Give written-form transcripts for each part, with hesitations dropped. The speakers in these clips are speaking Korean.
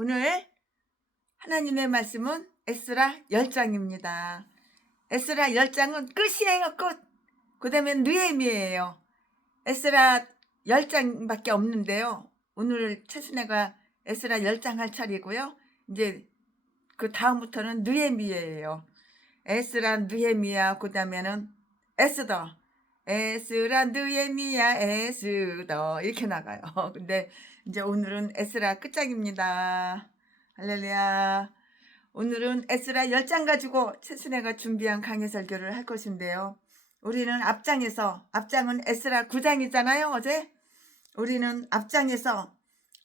오늘 하나님의 말씀은 에스라 10장입니다. 에스라 10장은 끝이에요, 끝. 그 다음에 느헤미야예요. 에스라 10장밖에 없는데요. 오늘 최순애가 에스라 10장 할 차례고요. 이제 그 다음부터는 느헤미야예요. 에스라, 느헤미야, 그 다음에는 에스더. 에스라, 느헤미야, 에스더 이렇게 나가요. 근데 이제 오늘은 에스라 끝장입니다. 할렐루야. 오늘은 에스라 10장 가지고 최순애가 준비한 강해 설교를 할 것인데요. 우리는 앞장은 에스라 9장이잖아요. 어제 우리는 앞장에서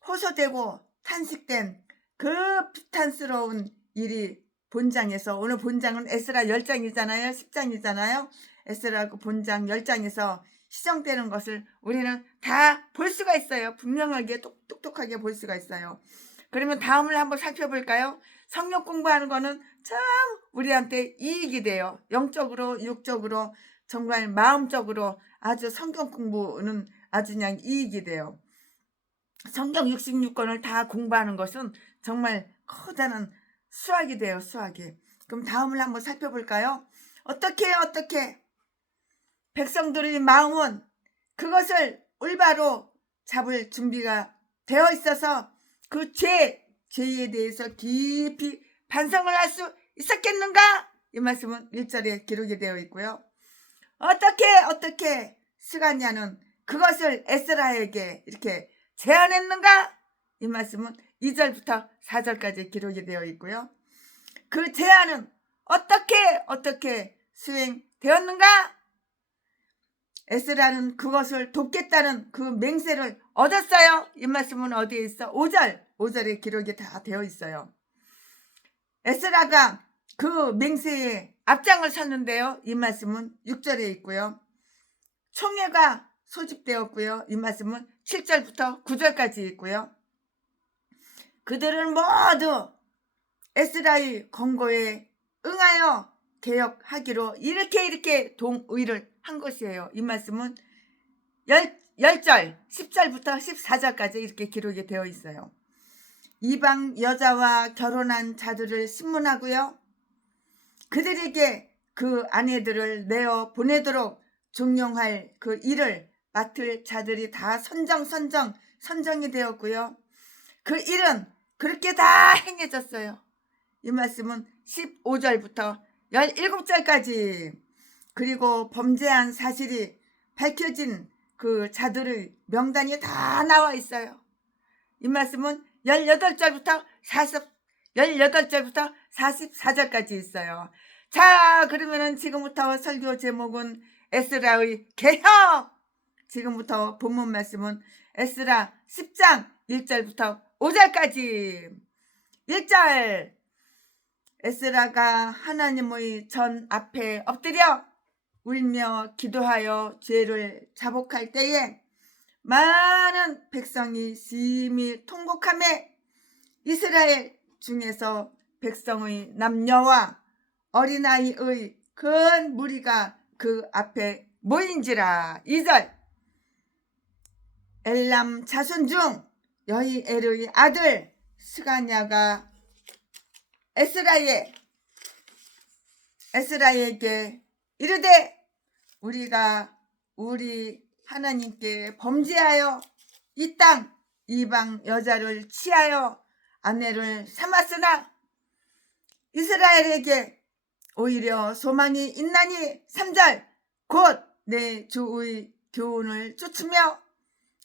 호소되고 탄식된 그 비탄스러운 일이 본장에서, 오늘 본장은 에스라 10장이잖아요. 10장이잖아요. 에스라 그 본장 10장에서 시정되는 것을 우리는 다 볼 수가 있어요. 분명하게 똑똑하게 볼 수가 있어요. 그러면 다음을 한번 살펴볼까요? 성경 공부하는 거는 참 우리한테 이익이 돼요. 영적으로, 육적으로, 정말 마음적으로 아주 성경 공부는 아주 그냥 이익이 돼요. 성경 66권을 다 공부하는 것은 정말 커다란 수학이 돼요, 수학이. 그럼 다음을 한번 살펴볼까요? 어떻게 백성들의 마음은 그것을 올바로 잡을 준비가 되어 있어서 그 죄에 대해서 깊이 반성을 할 수 있었겠는가? 이 말씀은 1절에 기록이 되어 있고요. 어떻게 스가냐는 그것을 에스라에게 이렇게 제안했는가? 이 말씀은 2절부터 4절까지 기록이 되어 있고요. 그 제안은 어떻게 수행되었는가? 에스라는 그것을 돕겠다는 그 맹세를 얻었어요. 이 말씀은 어디에 있어? 5절에 기록이 다 되어 있어요. 에스라가 그 맹세에 앞장을 섰는데요. 이 말씀은 6절에 있고요. 총회가 소집되었고요. 이 말씀은 7절부터 9절까지 있고요. 그들은 모두 에스라의 권고에 응하여 개혁하기로 이렇게 동의를 한 것이에요. 이 말씀은 10절, 10절부터 14절까지 이렇게 기록이 되어 있어요. 이방 여자와 결혼한 자들을 신문하고요. 그들에게 그 아내들을 내어 보내도록 종용할 그 일을 맡을 자들이 다 선정이 되었고요. 그 일은 그렇게 다 행해졌어요. 이 말씀은 15절부터 17절까지. 그리고 범죄한 사실이 밝혀진 그 자들의 명단이 다 나와 있어요. 이 말씀은 18절부터 44절까지 있어요. 자, 그러면은 지금부터 설교 제목은 에스라의 개혁. 지금부터 본문 말씀은 에스라 10장 1절부터 5절까지. 1절, 에스라가 하나님의 전 앞에 엎드려 울며 기도하여 죄를 자복할 때에 많은 백성이 심히 통곡하매 이스라엘 중에서 백성의 남녀와 어린아이의 큰 무리가 그 앞에 모인지라. 2절, 엘람 자손 중 여히엘의 아들 스가냐가 에스라에게 이르되 우리가 우리 하나님께 범죄하여 이 땅 이방 여자를 취하여 아내를 삼았으나 이스라엘에게 오히려 소망이 있나니. 3절, 곧 내 주의 교훈을 쫓으며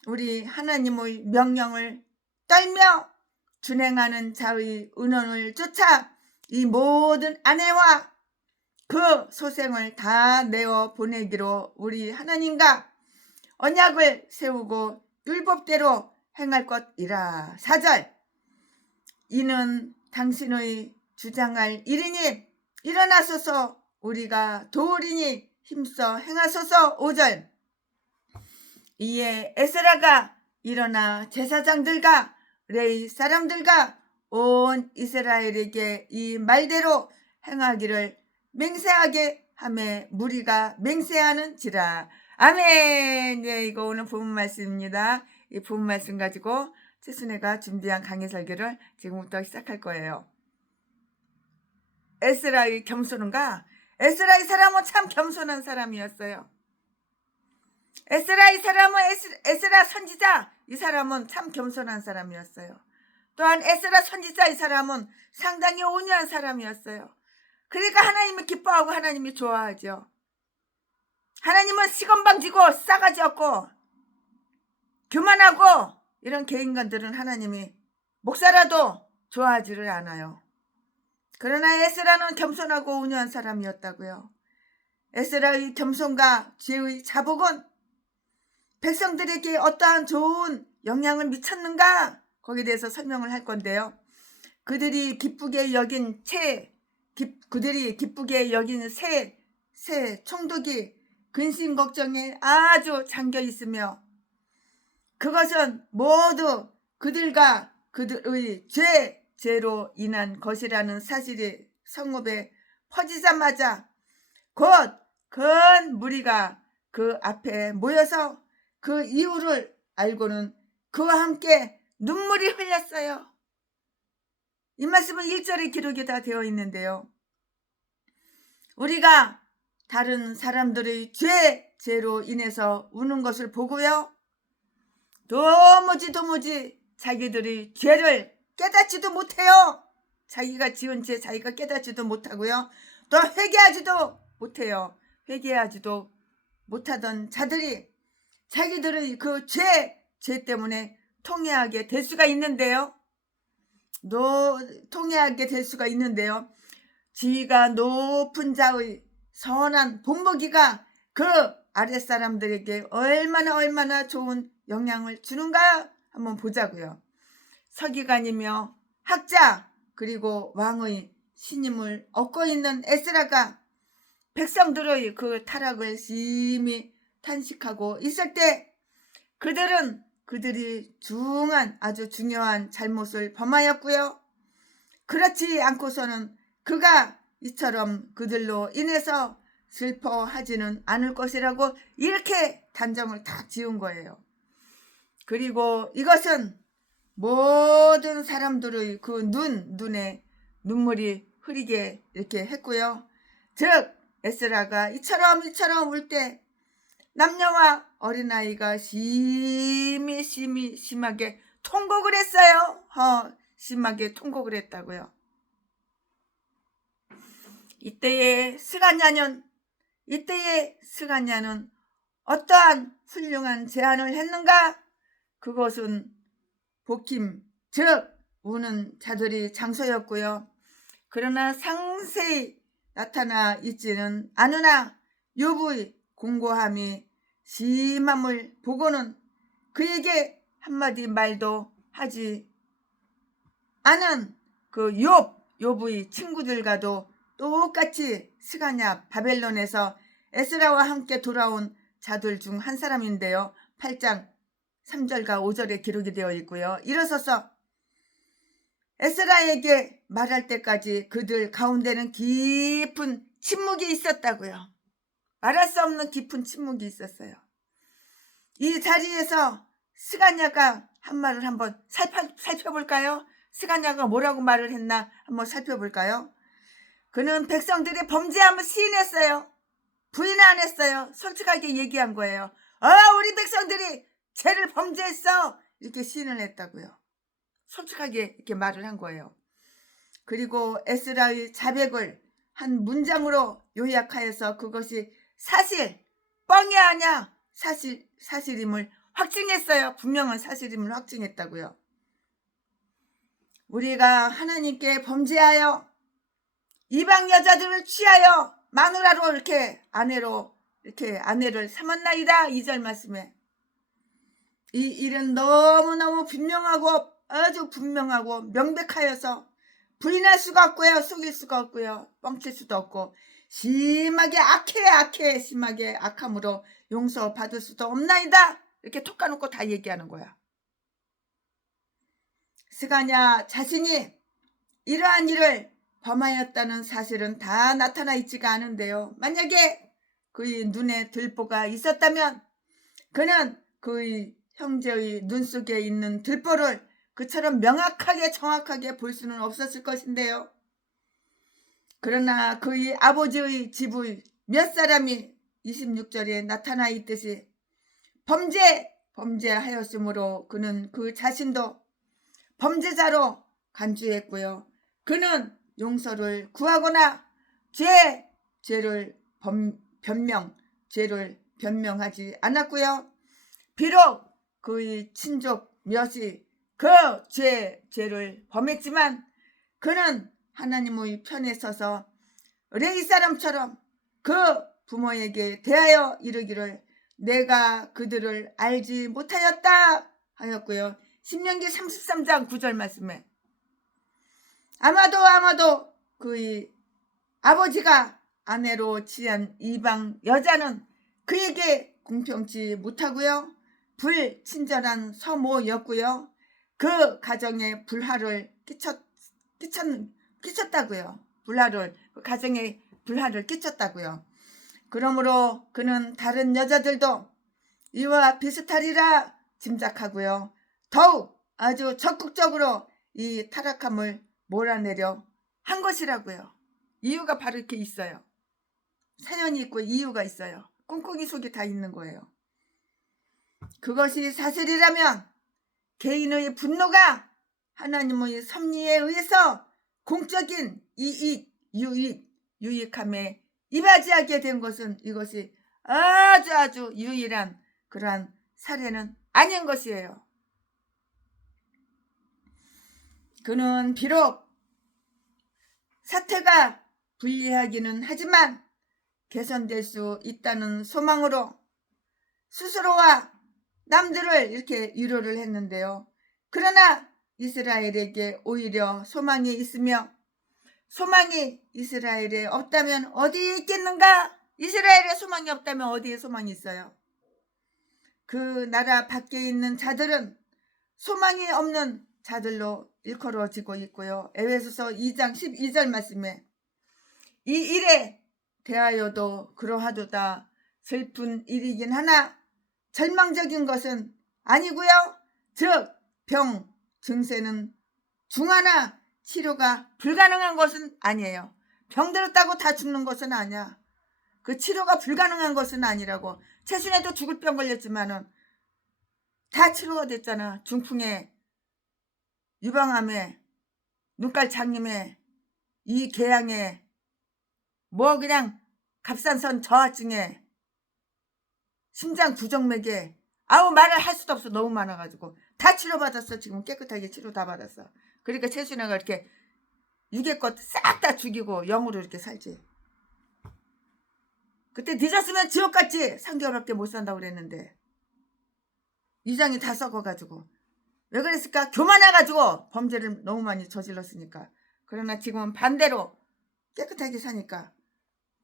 우리 하나님의 명령을 떨며 준행하는 자의 은원을 쫓아 이 모든 아내와 그 소생을 다 내어 보내기로 우리 하나님과 언약을 세우고 율법대로 행할 것이라. 4절, 이는 당신의 주장할 일이니 일어나소서 우리가 도우리니 힘써 행하소서. 5절, 이에 에스라가 일어나 제사장들과 레위 사람들과 온 이스라엘에게 이 말대로 행하기를 맹세하게 하매 무리가 맹세하는지라. 아멘. 네, 이거 오늘 본문 말씀입니다. 이 본문 말씀 가지고 최순애가 준비한 강의 설교를 지금부터 시작할 거예요. 에스라의 겸손은가? 에스라의 사람은 참 겸손한 사람이었어요. 에스라의 사람은 에스라 선지자, 이 사람은 참 겸손한 사람이었어요. 또한 에스라 선지자 이 사람은 상당히 온유한 사람이었어요. 그러니까 하나님을 기뻐하고 하나님이 좋아하죠. 하나님은 시건방지고 싸가지 없고 교만하고 이런 개인간들은 하나님이 목사라도 좋아하지를 않아요. 그러나 에스라는 겸손하고 온유한 사람이었다고요. 에스라의 겸손과 죄의 자복은 백성들에게 어떠한 좋은 영향을 미쳤는가? 거기에 대해서 설명을 할 건데요. 그들이 기쁘게 여긴 새 총독이 근심 걱정에 아주 잠겨 있으며 그것은 모두 그들과 그들의 죄로 인한 것이라는 사실이 성읍에 퍼지자마자 곧 큰 무리가 그 앞에 모여서 그 이유를 알고는 그와 함께 눈물이 흘렸어요. 이 말씀은 1절의 기록이 다 되어 있는데요. 우리가 다른 사람들의 죄로 인해서 우는 것을 보고요. 도무지 자기들의 죄를 깨닫지도 못해요. 자기가 지은 죄 자기가 깨닫지도 못하고요. 또 회개하지도 못해요. 회개하지도 못하던 자들이 자기들의 그 죄 때문에 통회하게 될 수가 있는데요. 지위가 높은 자의 선한 본보기가 그 아랫사람들에게 얼마나 좋은 영향을 주는가 한번 보자고요. 서기관이며 학자 그리고 왕의 신임을 얻고 있는 에스라가 백성들의 그 타락을 심히 탄식하고 있을 때 그들은 그들이 아주 중요한 잘못을 범하였고요. 그렇지 않고서는 그가 이처럼 그들로 인해서 슬퍼하지는 않을 것이라고 이렇게 단정을 다 지은 거예요. 그리고 이것은 모든 사람들의 그 눈에 눈물이 흐리게 이렇게 했고요. 즉 에스라가 이처럼 울 때 남녀와 어린아이가 심하게 통곡을 했어요. 심하게 통곡을 했다고요. 이때의 스가냐는 어떠한 훌륭한 제안을 했는가? 그것은 복힘, 즉 우는 자들이 장소였고요. 그러나 상세히 나타나 있지는 않으나 욥의 공고함이 심함을 보고는 그에게 한마디 말도 하지 않은 그 욥의 친구들과도 똑같이 스가냐 바벨론에서 에스라와 함께 돌아온 자들 중 한 사람인데요. 8장 3절과 5절에 기록이 되어 있고요. 일어서서 에스라에게 말할 때까지 그들 가운데는 깊은 침묵이 있었다고요. 말할 수 없는 깊은 침묵이 있었어요. 이 자리에서 스가냐가 한 말을 한번 살펴볼까요? 스가냐가 뭐라고 말을 했나 한번 살펴볼까요? 그는 백성들이 범죄함을 시인했어요. 부인 안 했어요. 솔직하게 얘기한 거예요. 우리 백성들이 죄를 범죄했어. 이렇게 시인을 했다고요. 솔직하게 이렇게 말을 한 거예요. 그리고 에스라의 자백을 한 문장으로 요약하여서 그것이 사실, 뻥이 아니야. 사실임을 확증했어요. 분명한 사실임을 확증했다고요. 우리가 하나님께 범죄하여 이방 여자들을 취하여 마누라로 이렇게 아내를 삼았나이다. 2절 말씀에 이 일은 너무너무 아주 분명하고 명백하여서 부인할 수가 없고요. 속일 수가 없고요. 뻥칠 수도 없고 심하게 심하게 악함으로 용서받을 수도 없나이다. 이렇게 톡 까놓고 다 얘기하는 거야. 스가냐 자신이 이러한 일을 범하였다는 사실은 다 나타나 있지가 않은데요. 만약에 그의 눈에 들보가 있었다면 그는 그의 형제의 눈 속에 있는 들보를 그처럼 명확하게 정확하게 볼 수는 없었을 것인데요. 그러나 그의 아버지의 집의 몇 사람이 26절에 나타나 있듯이 범죄하였으므로 그는 그 자신도 범죄자로 간주했고요. 그는 용서를 구하거나 죄를 변명하지 않았고요. 비록 그의 친족 몇이 그 죄를 범했지만 그는 하나님의 편에 서서 레위 사람처럼 그 부모에게 대하여 이르기를 내가 그들을 알지 못하였다 하였고요. 신명기 33장 9절 말씀에 아마도 그의 아버지가 아내로 취한 이방 여자는 그에게 공평치 못하고요. 불친절한 서모였고요. 그 가정에 불화를 끼쳤다고요. 그 가정에 불화를 끼쳤다고요. 그러므로 그는 다른 여자들도 이와 비슷하리라 짐작하고요. 더욱 아주 적극적으로 이 타락함을 몰아내려 한 것이라고요. 이유가 바로 이렇게 있어요. 사연이 있고 이유가 있어요. 꿍꿍이 속에 다 있는 거예요. 그것이 사실이라면 개인의 분노가 하나님의 섭리에 의해서 공적인 유익함에 이바지하게 된 것은 이것이 아주 유일한 그러한 사례는 아닌 것이에요. 그는 비록 사태가 불리하기는 하지만 개선될 수 있다는 소망으로 스스로와 남들을 이렇게 위로를 했는데요. 그러나 이스라엘에게 오히려 소망이 있으며 소망이 이스라엘에 없다면 어디에 있겠는가? 이스라엘에 소망이 없다면 어디에 소망이 있어요? 그 나라 밖에 있는 자들은 소망이 없는 자들로 일컬어지고 있고요. 에베소서 2장 12절 말씀에 이 일에 대하여도 그러하도다 슬픈 일이긴 하나 절망적인 것은 아니고요. 즉 병, 증세는 중하나 치료가 불가능한 것은 아니에요. 병 들었다고 다 죽는 것은 아니야. 그 치료가 불가능한 것은 아니라고. 최순애도 죽을 병 걸렸지만은 다 치료가 됐잖아. 중풍에, 유방암에, 눈깔 장님에, 이 궤양에, 뭐 그냥 갑상선 저하증에, 심장 부정맥에, 아우 말을 할 수도 없어. 너무 많아가지고 다 치료받았어. 지금 깨끗하게 치료 다 받았어. 그러니까 최순애가 이렇게 유괴껏 싹 다 죽이고 영으로 이렇게 살지. 그때 늦었으면 지옥 갔지. 3개월밖에 못 산다고 그랬는데 위장이 다 썩어가지고. 왜 그랬을까? 교만해가지고 범죄를 너무 많이 저질렀으니까. 그러나 지금은 반대로 깨끗하게 사니까,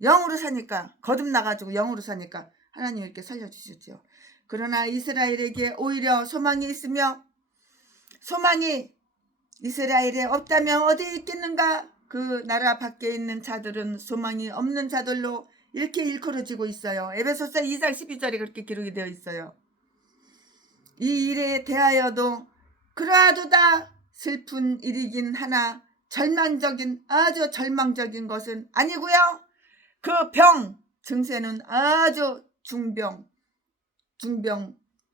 영으로 사니까, 거듭나가지고 영으로 사니까 하나님이 이렇게 살려주셨죠. 그러나 이스라엘에게 오히려 소망이 있으며 소망이 이스라엘에 없다면 어디에 있겠는가? 그 나라 밖에 있는 자들은 소망이 없는 자들로 이렇게 일컬어지고 있어요. 에베소서 2장 12절에 그렇게 기록이 되어 있어요. 이 일에 대하여도 그러하도다 슬픈 일이긴 하나 아주 절망적인 것은 아니고요. 그 병, 증세는 아주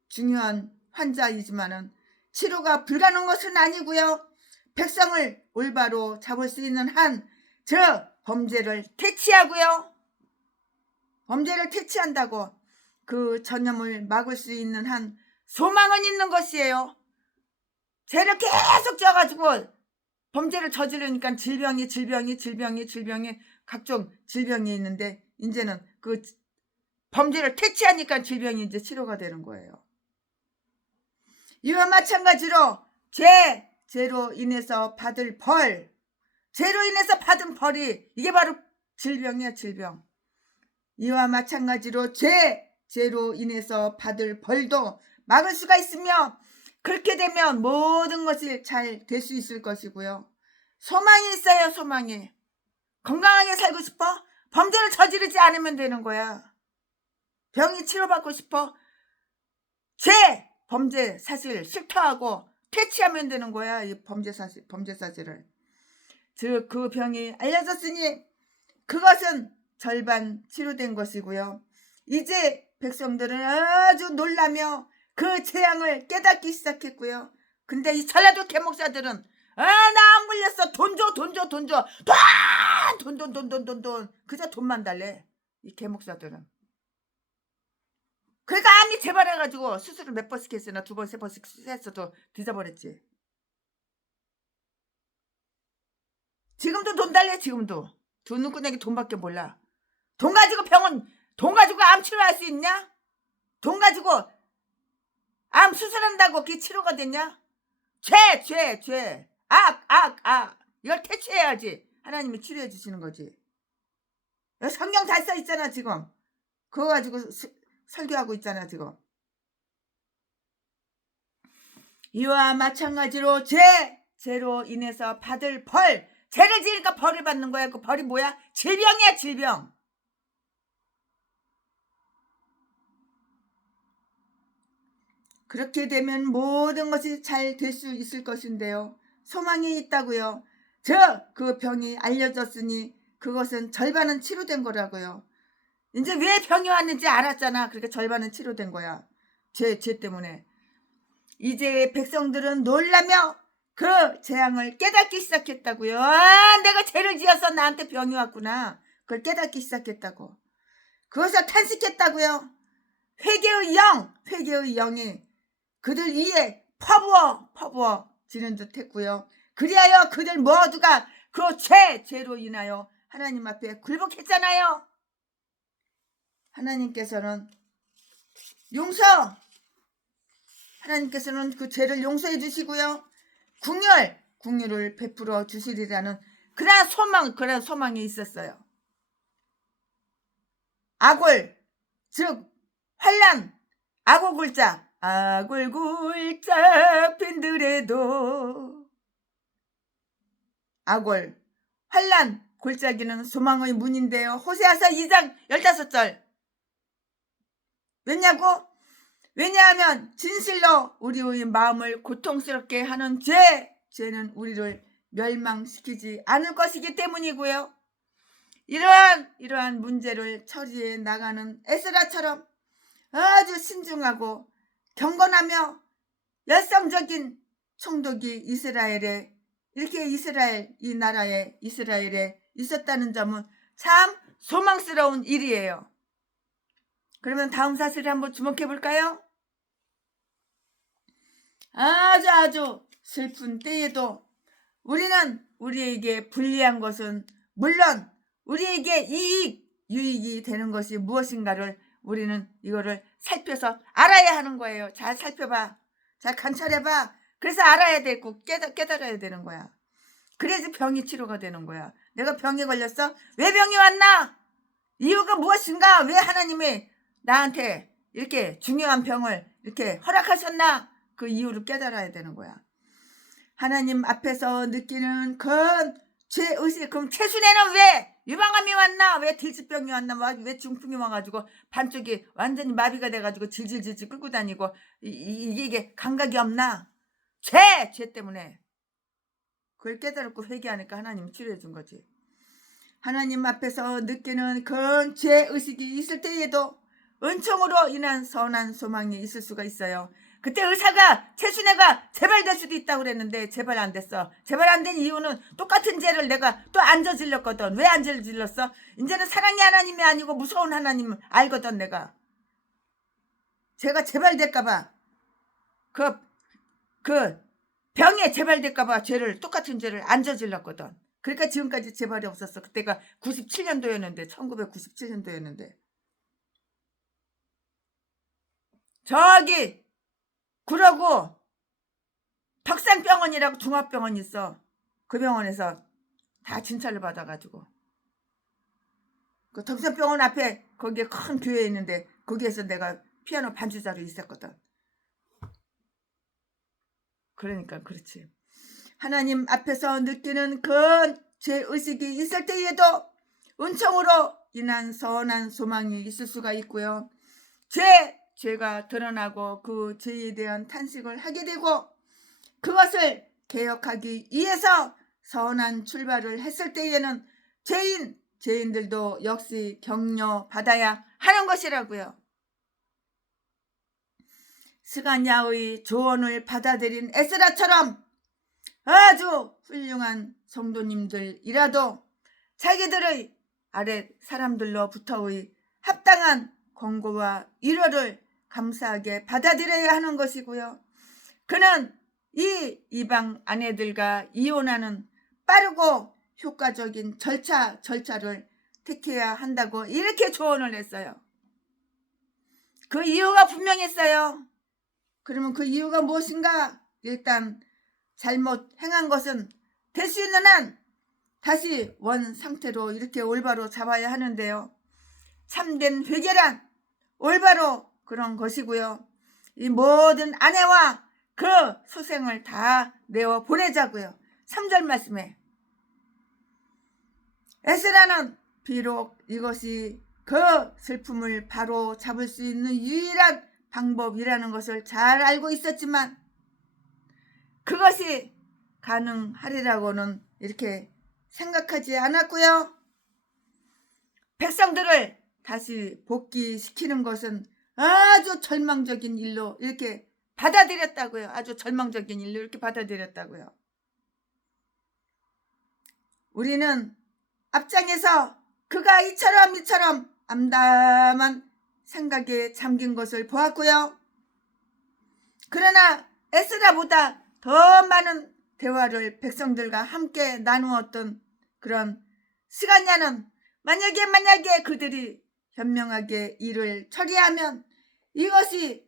중요한 환자이지만은 치료가 불가능한 것은 아니고요. 백성을 올바로 잡을 수 있는 한 범죄를 퇴치한다고 그 전염을 막을 수 있는 한 소망은 있는 것이에요. 죄를 계속 져가지고 범죄를 저지르니까 질병이 각종 질병이 있는데 이제는 그 범죄를 퇴치하니까 질병이 이제 치료가 되는 거예요. 이와 마찬가지로 죄로 인해서 받은 벌이 이게 바로 질병이야, 질병. 이와 마찬가지로 죄로 인해서 받을 벌도 막을 수가 있으며 그렇게 되면 모든 것이 잘 될 수 있을 것이고요. 소망이 있어요. 소망이. 건강하게 살고 싶어? 범죄를 저지르지 않으면 되는 거야. 병이 치료받고 싶어? 범죄 사실 싫다하고 퇴치하면 되는 거야. 이 범죄사실을. 즉 그 병이 알려졌으니 그것은 절반 치료된 것이고요. 이제 백성들은 아주 놀라며 그 재앙을 깨닫기 시작했고요. 근데 이 전라도 개목사들은 나 안 물렸어. 돈 줘. 돈. 그저 돈만 달래. 이 개목사들은. 그러니까 암이 재발해가지고 수술을 몇 번씩 했으나 2번, 3번씩 했어도 뒤져버렸지. 지금도 돈 달래. 지금도. 두 눈구녕이 돈밖에 몰라. 돈 가지고 돈 가지고 암 치료할 수 있냐? 돈 가지고 암 수술한다고 그게 치료가 됐냐? 죄. 악. 이걸 퇴치해야지 하나님이 치료해 주시는 거지. 성경 다 써 있잖아 지금. 그거 가지고 설교하고 있잖아 지금. 이와 마찬가지로 죄로 인해서 받을 벌. 죄를 지으니까 벌을 받는 거야. 그 벌이 뭐야? 질병이야 질병. 그렇게 되면 모든 것이 잘 될 수 있을 것인데요. 소망이 있다고요. 그 병이 알려졌으니 그것은 절반은 치료된 거라고요. 이제 왜 병이 왔는지 알았잖아. 그러니까 절반은 치료된 거야. 죄 때문에. 이제 백성들은 놀라며 그 재앙을 깨닫기 시작했다고요. 내가 죄를 지어서 나한테 병이 왔구나. 그걸 깨닫기 시작했다고. 그것을 탄식했다고요. 회개의 영이 그들 위에 퍼부어지는 듯 했고요. 그리하여 그들 모두가 그 죄로 인하여 하나님 앞에 굴복했잖아요. 하나님께서는 하나님께서는 그 죄를 용서해 주시고요. 궁휼을 베풀어 주시리라는 그런 소망이 있었어요. 악골, 즉 환난, 악골굴자 빈들에도 악골, 환난, 골짜기는 소망의 문인데요. 호세아서 2장 15절. 왜냐하면 진실로 우리의 마음을 고통스럽게 하는 죄는 우리를 멸망시키지 않을 것이기 때문이고요. 이러한 문제를 처리해 나가는 에스라처럼 아주 신중하고 경건하며 열성적인 총독이 이 나라에 이스라엘에 있었다는 점은 참 소망스러운 일이에요. 그러면 다음 사실을 한번 주목해 볼까요? 아주 슬픈 때에도 우리는 우리에게 불리한 것은 물론 우리에게 유익이 되는 것이 무엇인가를 우리는 이거를 살펴서 알아야 하는 거예요. 잘 살펴봐. 잘 관찰해봐. 그래서 알아야 되고 깨달아야 되는 거야. 그래서 병이 치료가 되는 거야. 내가 병에 걸렸어? 왜 병이 왔나? 이유가 무엇인가? 왜 하나님이 나한테 이렇게 중요한 병을 이렇게 허락하셨나? 그 이유를 깨달아야 되는 거야. 하나님 앞에서 느끼는 죄의식. 그럼 최순애는 왜 유방암이 왔나? 왜 들쥐병이 왔나? 왜 중풍이 와가지고 반쪽이 완전히 마비가 돼가지고 질질질 끌고 다니고 이게 감각이 없나? 죄 때문에. 그걸 깨달았고 회개하니까 하나님이 치료해 준 거지. 하나님 앞에서 느끼는 그런 죄의식이 있을 때에도 은총으로 인한 선한 소망이 있을 수가 있어요. 그때 최순애가 재발될 수도 있다고 그랬는데 재발 안 됐어. 재발 안 된 이유는 똑같은 죄를 내가 또 안 저질렀거든. 왜 안 저질렀어? 이제는 사랑의 하나님이 아니고 무서운 하나님을 알거든 내가. 제가 재발될까봐 그 병에 재발될까봐 똑같은 죄를 안 저질렀거든. 그러니까 지금까지 재발이 없었어. 그때가 1997년도였는데 저기 그러고 덕산병원이라고 종합병원이 있어. 그 병원에서 다 진찰을 받아가지고 그 덕산병원 앞에 거기에 큰 교회 있는데 거기에서 내가 피아노 반주자로 있었거든. 그러니까 그렇지. 하나님 앞에서 느끼는 그 죄의식이 있을 때에도 은총으로 인한 선한 소망이 있을 수가 있고요. 죄가 드러나고 그 죄에 대한 탄식을 하게 되고 그것을 개혁하기 위해서 선한 출발을 했을 때에는 죄인들도 역시 격려받아야 하는 것이라고요. 스가냐의 조언을 받아들인 에스라처럼 아주 훌륭한 성도님들이라도 자기들의 아랫 사람들로부터의 합당한 권고와 위로를 감사하게 받아들여야 하는 것이고요. 그는 이 이방 아내들과 이혼하는 빠르고 효과적인 절차를 택해야 한다고 이렇게 조언을 했어요. 그 이유가 분명했어요. 그러면 그 이유가 무엇인가? 일단 잘못 행한 것은 될 수 있는 한 다시 원 상태로 이렇게 올바로 잡아야 하는데요. 참된 회개란 올바로 그런 것이고요. 이 모든 아내와 그 소생을 다 내어 보내자고요. 3절 말씀에 에스라는 비록 이것이 그 슬픔을 바로 잡을 수 있는 유일한 방법이라는 것을 잘 알고 있었지만 그것이 가능하리라고는 이렇게 생각하지 않았고요. 백성들을 다시 복귀시키는 것은 아주 절망적인 일로 이렇게 받아들였다고요. 아주 절망적인 일로 이렇게 받아들였다고요. 우리는 앞장에서 그가 이처럼 암담한 생각에 잠긴 것을 보았고요. 그러나 에스라보다 더 많은 대화를 백성들과 함께 나누었던 그런 스가냐는 만약에 그들이 현명하게 일을 처리하면 이것이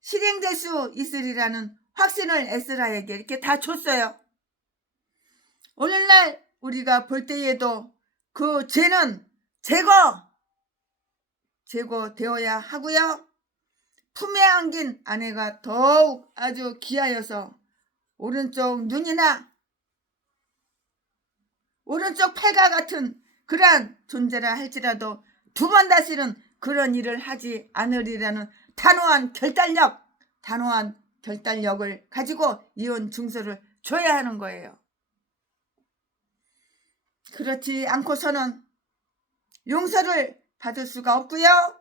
실행될 수 있으리라는 확신을 에스라에게 이렇게 다 줬어요. 오늘날 우리가 볼 때에도 그 죄는 제거되어야 하고요. 품에 안긴 아내가 더욱 아주 귀하여서 오른쪽 눈이나 오른쪽 팔과 같은 그러한 존재라 할지라도 두 번 다시는 그런 일을 하지 않으리라는 단호한 결단력을 가지고 이혼 증서를 줘야 하는 거예요. 그렇지 않고서는 용서를 받을 수가 없고요.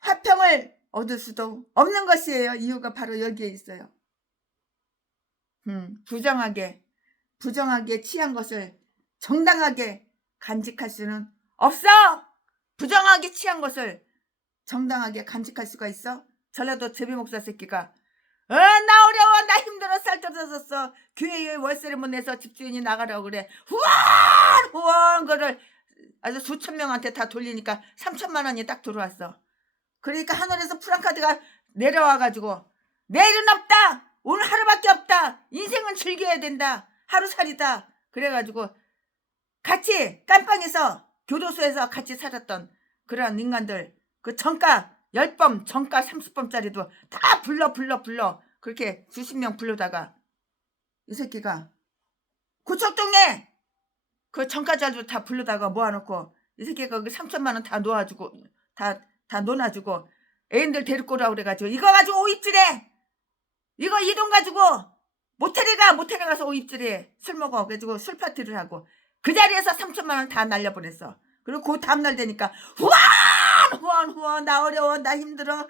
화평을 얻을 수도 없는 것이에요. 이유가 바로 여기에 있어요. 부정하게 취한 것을 정당하게 간직할 수는 없어. 부정하게 취한 것을 정당하게 간직할 수가 있어? 전라도 제비 목사 새끼가 나 어려워, 나 힘들어, 쌀 떨어졌어, 교회에 월세를 못 내서 집주인이 나가라고 그래. 후원 그를 아주 수천 명한테 다 돌리니까 3천만 원이 딱 들어왔어. 그러니까 하늘에서 프랑카드가 내려와가지고 내일은 없다, 오늘 하루밖에 없다, 인생은 즐겨야 된다, 하루살이다. 그래가지고 같이 깜빵에서 교도소에서 같이 살았던 그런 인간들, 그 정가 10범, 정가 30범짜리도 다 불러 그렇게 수십 명 불러다가 이 새끼가 구척동에 그 정가자들도 다 불러다가 모아놓고 이 새끼가 그 3천만 원 다 놓아주고 다 놓아주고 애인들 데리고 오라고 그래가지고 이거 가지고 오입질해, 이거 이 돈 가지고 모텔에 가서 오입질해, 술 먹어. 그래가지고 술 파티를 하고 그 자리에서 3천만 원 다 날려보냈어. 그리고 그 다음날 되니까 후원 나 어려워, 나 힘들어,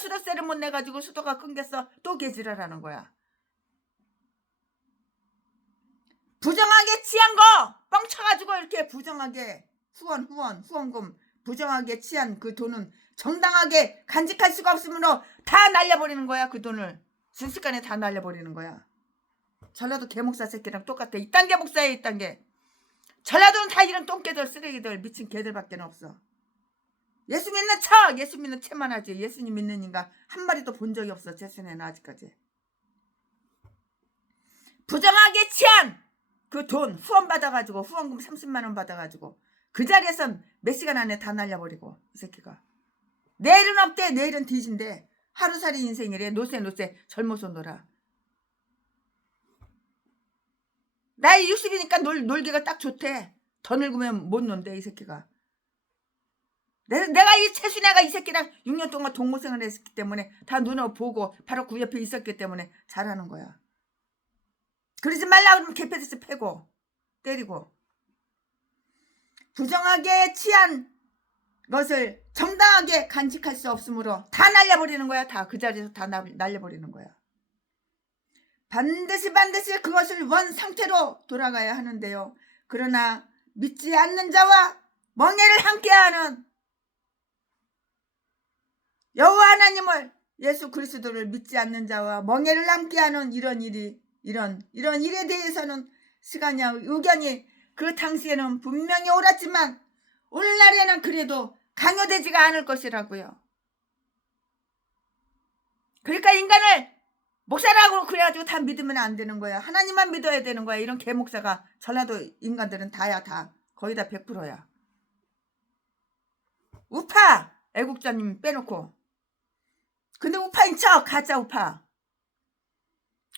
수도세를 못 내가지고 수도가 끊겼어. 또 개지랄하는 거야. 부정하게 취한 거 뻥쳐가지고 이렇게 부정하게 후원금 부정하게 취한 그 돈은 정당하게 간직할 수가 없으므로 다 날려버리는 거야. 그 돈을 순식간에 다 날려버리는 거야. 전라도 개목사 새끼랑 똑같아. 이딴 게 목사예요. 이딴 게. 전라도는 다 이런 똥개들, 쓰레기들, 미친 개들밖에 없어. 예수 믿는 채만 하지. 예수님 믿는 인간 한 마리도 본 적이 없어. 제 손에는 아직까지. 부정하게 취한 그 돈 후원 받아가지고 후원금 30만 원 받아가지고 그 자리에선 몇 시간 안에 다 날려버리고 이 새끼가 내일은 없대. 내일은 뒤진대. 하루살이 인생이래. 노세 젊어서 놀아. 나이 60이니까 놀기가 딱 좋대. 더 늙으면 못 논대 이 새끼가. 내가 이 최순애가 이 새끼랑 6년 동안 동무생을 했기 때문에 다 눈을 보고 바로 그 옆에 있었기 때문에 잘하는 거야. 그러지 말라 그러면 개패듯이 패고 때리고, 부정하게 취한 것을 정당하게 간직할 수 없으므로 다 날려버리는 거야. 다 그 자리에서 다 날려버리는 거야. 반드시 그것을 원 상태로 돌아가야 하는데요. 그러나 믿지 않는 자와 멍에를 함께하는 여호와 하나님을, 예수 그리스도를 믿지 않는 자와 멍에를 함께하는 이런 일에 대해서는 시간이야 의견이 그 당시에는 분명히 옳았지만 오늘날에는 그래도 강요되지가 않을 것이라고요. 그러니까 인간을 목사라고 그래가지고 다 믿으면 안 되는 거야. 하나님만 믿어야 되는 거야. 이런 개목사가 전라도 인간들은 다야. 다 거의 다 100%야. 우파 애국자님 빼놓고. 근데 우파인 척 가짜 우파.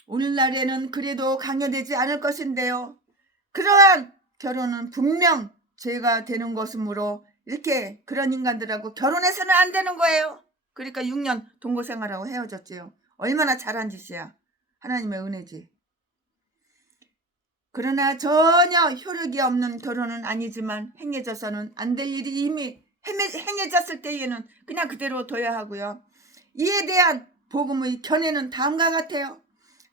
오늘날에는 그래도 강요되지 않을 것인데요. 그러한 결혼은 분명 죄가 되는 것이므로 이렇게 그런 인간들하고 결혼해서는 안 되는 거예요. 그러니까 6년 동거생활하고 헤어졌지요. 얼마나 잘한 짓이야. 하나님의 은혜지. 그러나 전혀 효력이 없는 결혼은 아니지만 행해져서는 안 될 일이 이미 행해졌을 때에는 그냥 그대로 둬야 하고요. 이에 대한 복음의 견해는 다음과 같아요.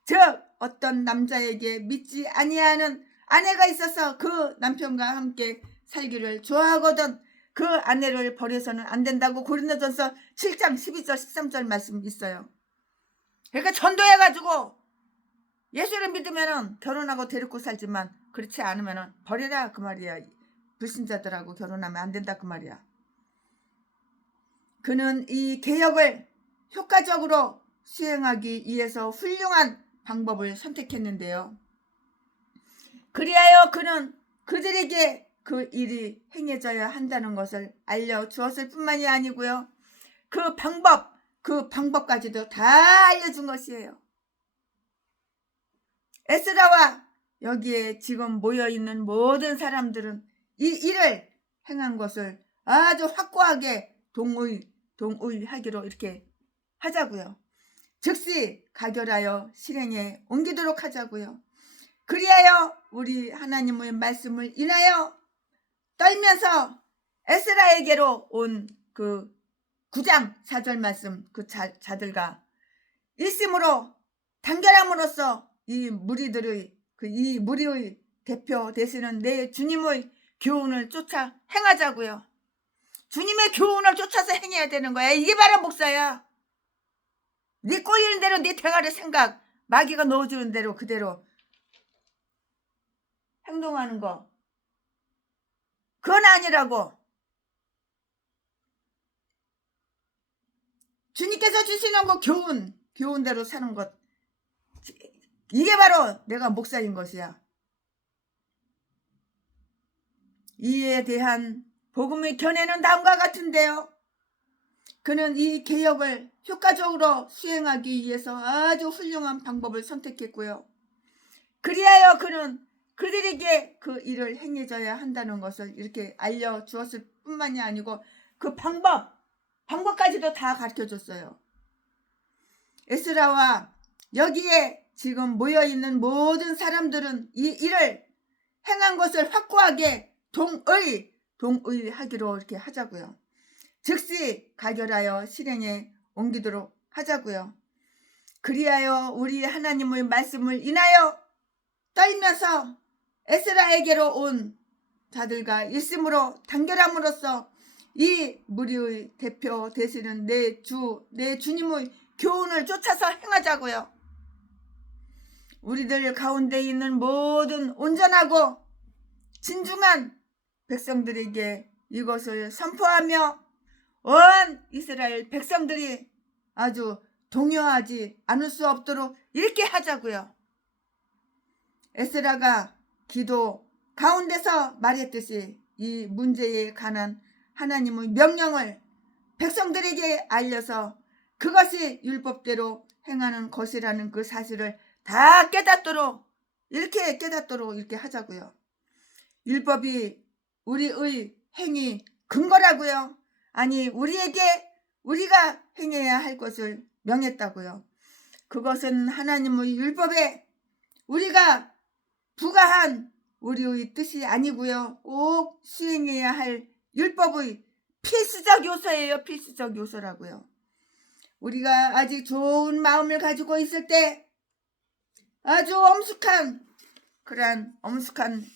즉 어떤 남자에게 믿지 아니하는 아내가 있어서 그 남편과 함께 살기를 좋아하거든 그 아내를 버려서는 안 된다고 고린도전서 7장 12절 13절 말씀 있어요. 그러니까 전도해가지고 예수를 믿으면 결혼하고 데리고 살지만 그렇지 않으면 버려라 그 말이야. 불신자들하고 결혼하면 안 된다 그 말이야. 그는 이 개혁을 효과적으로 수행하기 위해서 훌륭한 방법을 선택했는데요. 그리하여 그는 그들에게 그 일이 행해져야 한다는 것을 알려주었을 뿐만이 아니고요. 그 방법까지도 다 알려준 것이에요. 에스라와 여기에 지금 모여있는 모든 사람들은 이 일을 행한 것을 아주 확고하게 동의하기로 이렇게 하자고요. 즉시 가결하여 실행에 옮기도록 하자고요. 그리하여 우리 하나님의 말씀을 인하여 떨면서 에스라에게로 온 그 9장 4절 말씀 그 자들과 일심으로 단결함으로써 이 무리의 대표 되시는 내 주님의 교훈을 쫓아 행하자고요. 주님의 교훈을 쫓아서 행해야 되는 거야. 이게 바로 목사야. 네 꼬이는 대로 네 대가리 생각 마귀가 넣어주는 대로 그대로 행동하는 거 그건 아니라고. 주님께서 주시는 거 교훈대로 사는 것 이게 바로 내가 목사인 것이야. 이에 대한 복음의 견해는 다음과 같은데요. 그는 이 개혁을 효과적으로 수행하기 위해서 아주 훌륭한 방법을 선택했고요. 그리하여 그는 그들에게 그 일을 행해져야 한다는 것을 이렇게 알려주었을 뿐만이 아니고 그 방법까지도 다 가르쳐줬어요. 에스라와 여기에 지금 모여있는 모든 사람들은 이 일을 행한 것을 확고하게 동의하기로 이렇게 하자고요. 즉시 가결하여 실행에 옮기도록 하자고요. 그리하여 우리 하나님의 말씀을 인하여 떨면서 에스라에게로 온 자들과 일심으로 단결함으로써 이 무리의 대표 되시는 내 주님의 교훈을 쫓아서 행하자고요. 우리들 가운데 있는 모든 온전하고 진중한 백성들에게 이것을 선포하며 온 이스라엘 백성들이 아주 동요하지 않을 수 없도록 이렇게 하자고요. 에스라가 기도 가운데서 말했듯이 이 문제에 관한 하나님의 명령을 백성들에게 알려서 그것이 율법대로 행하는 것이라는 그 사실을 다 깨닫도록 이렇게 하자고요. 율법이 우리의 행위 근거라고요. 아니 우리가 행해야 할 것을 명했다고요. 그것은 하나님의 율법에 우리가 부가한 우리의 뜻이 아니고요. 꼭 수행해야 할 율법의 필수적 요소예요. 필수적 요소라고요. 우리가 아직 좋은 마음을 가지고 있을 때 아주 엄숙한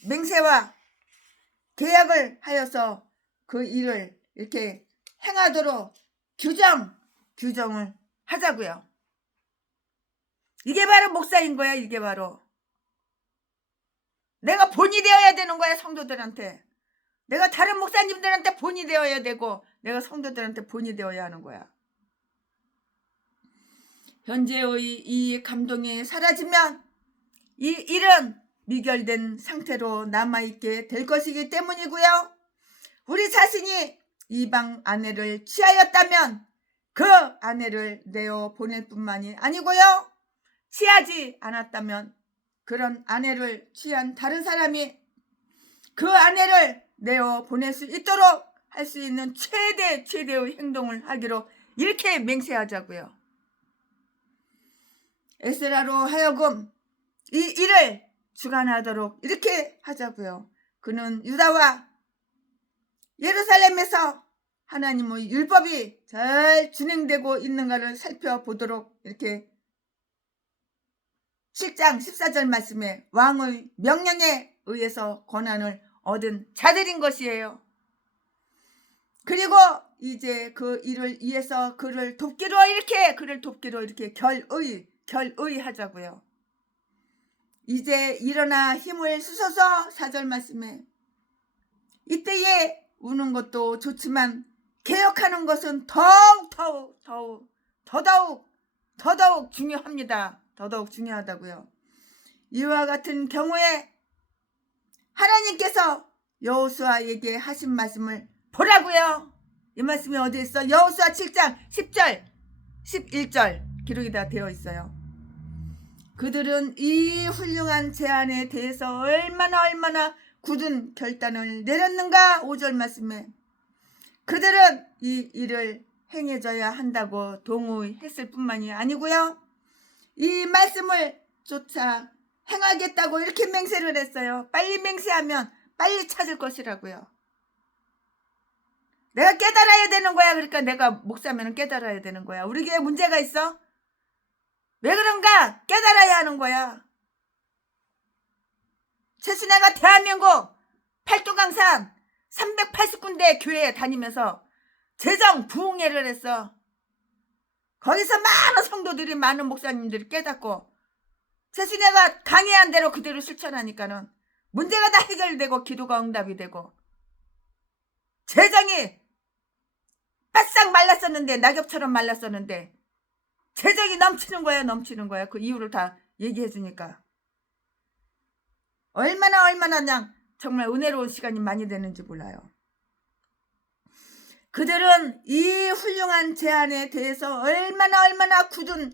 맹세와 계약을 하여서 그 일을 이렇게 행하도록 규정을 하자고요. 이게 바로 목사인 거야. 이게 바로 내가 본이 되어야 되는 거야. 성도들한테. 내가 다른 목사님들한테 본이 되어야 되고 내가 성도들한테 본이 되어야 하는 거야. 현재의 이 감동이 사라지면 이 일은 미결된 상태로 남아있게 될 것이기 때문이고요. 우리 자신이 이방 아내를 취하였다면 그 아내를 내어 보낼 뿐만이 아니고요. 취하지 않았다면 그런 아내를 취한 다른 사람이 그 아내를 내어 보낼 수 있도록 할 수 있는 최대의 행동을 하기로 이렇게 맹세하자고요. 에스라로 하여금 이 일을 주관하도록 이렇게 하자고요. 그는 유다와 예루살렘에서 하나님의 율법이 잘 진행되고 있는가를 살펴보도록 이렇게 7장 14절 말씀에 왕의 명령에 의해서 권한을 얻은 자들인 것이에요. 그리고 이제 그 일을 위해서 그를 돕기로 이렇게 결의하자고요. 이제 일어나 힘을 쓰소서 4절 말씀에 이때에 우는 것도 좋지만 개혁하는 것은 더더욱 중요합니다. 더더욱 중요하다고요. 이와 같은 경우에 하나님께서 여호수아에게 하신 말씀을 보라고요. 이 말씀이 어디 있어? 여호수아 7장 10절 11절 기록이 다 되어 있어요. 그들은 이 훌륭한 제안에 대해서 얼마나 굳은 결단을 내렸는가. 5절 말씀에 그들은 이 일을 행해줘야 한다고 동의했을 뿐만이 아니고요. 이 말씀을 쫓아 행하겠다고 이렇게 맹세를 했어요. 빨리 맹세하면 빨리 찾을 것이라고요. 내가 깨달아야 되는 거야. 그러니까 내가 목사면 깨달아야 되는 거야. 우리 교회에 문제가 있어? 왜 그런가? 깨달아야 하는 거야. 최순애가 대한민국 팔도강산 380군데 교회에 다니면서 재정 부흥회를 했어. 거기서 많은 성도들이 많은 목사님들이 깨닫고 최순애가 강의한 대로 그대로 실천하니까는 문제가 다 해결되고 기도가 응답이 되고 재정이 바싹 말랐었는데 낙엽처럼 말랐었는데 재정이 넘치는 거야. 그 이유를 다 얘기해 주니까 얼마나 그냥 정말 은혜로운 시간이 많이 되는지 몰라요. 그들은 이 훌륭한 제안에 대해서 얼마나 굳은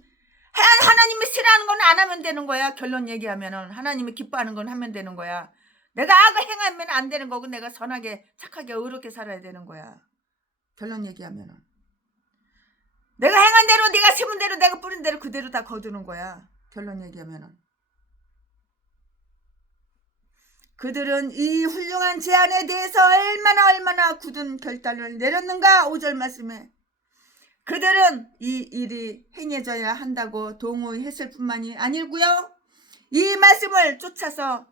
하나님이 싫어하는 건 안 하면 되는 거야. 결론 얘기하면은 하나님이 기뻐하는 건 하면 되는 거야. 내가 악을 행하면 안 되는 거고 내가 선하게 착하게 의롭게 살아야 되는 거야. 결론 얘기하면은 내가 행한 대로 네가 심은 대로 내가 뿌린 대로 그대로 다 거두는 거야. 결론 얘기하면은 그들은 이 훌륭한 제안에 대해서 얼마나 굳은 결단을 내렸는가. 5절 말씀에 그들은 이 일이 행해져야 한다고 동의했을 뿐만이 아니고요. 이 말씀을 쫓아서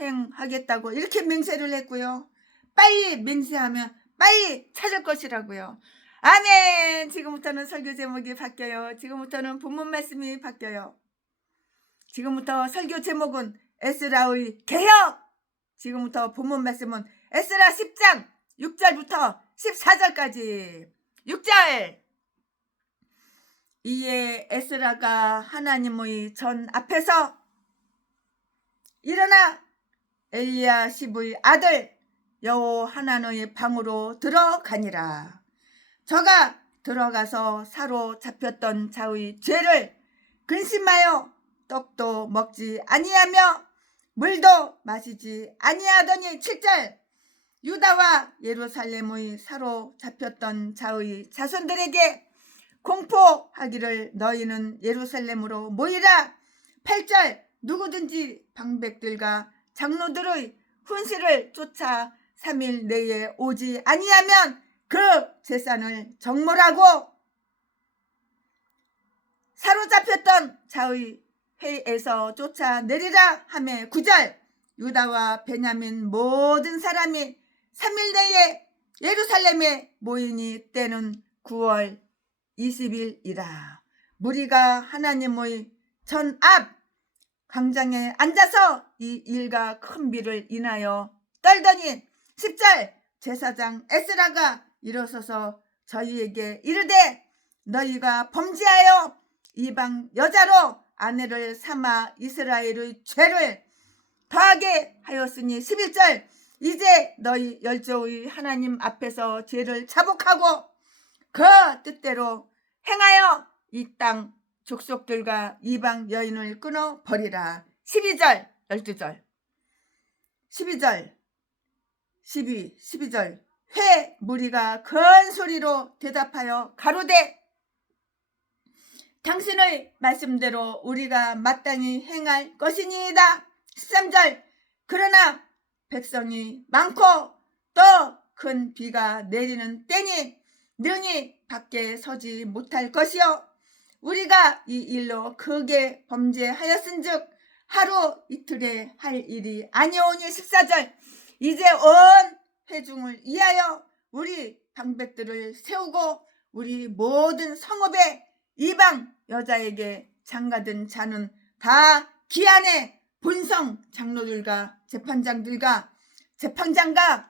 행하겠다고 이렇게 맹세를 했고요. 빨리 맹세하면 빨리 찾을 것이라고요. 아멘. 지금부터는 설교 제목이 바뀌어요. 지금부터는 본문 말씀이 바뀌어요. 지금부터 설교 제목은 에스라의 개혁. 지금부터 본문 말씀은 에스라 10장 6절부터 14절까지 6절. 이에 에스라가 하나님의 전 앞에서 일어나 엘리야십의 아들 여호하난의 방으로 들어가니라. 저가 들어가서 사로잡혔던 자의 죄를 근심하여 떡도 먹지 아니하며 물도 마시지 아니하더니 7절. 유다와 예루살렘의 사로잡혔던 자의 자손들에게 공포하기를 너희는 예루살렘으로 모이라. 8절. 누구든지 방백들과 장로들의 훈시를 쫓아 3일 내에 오지 아니하면 그 재산을 정몰하고 사로잡혔던 자의 회에서 쫓아내리라 하며 9절 유다와 베냐민 모든 사람이 3일 내에 예루살렘에 모이니 때는 9월 20일이라. 무리가 하나님의 전 앞 광장에 앉아서 이 일과 큰 비를 인하여 떨더니 10절 제사장 에스라가 일어서서 저희에게 이르되 너희가 범죄하여 이방 여자로 아내를 삼아 이스라엘의 죄를 더하게 하였으니 11절 이제 너희 열조의 하나님 앞에서 죄를 자복하고 그 뜻대로 행하여 이 땅 족속들과 이방 여인을 끊어 버리라. 12절 12절 12절 12절 회 무리가 큰 소리로 대답하여 가로되 당신의 말씀대로 우리가 마땅히 행할 것이니이다. 13절 그러나 백성이 많고 또 큰 비가 내리는 때니 능히 밖에 서지 못할 것이요 우리가 이 일로 크게 범죄하였은즉 하루 이틀에 할 일이 아니오니. 14절 이제 온 회중을 위하여 우리 방백들을 세우고 우리 모든 성읍에 이방 여자에게 장가든 자는 다 기한에 본성 장로들과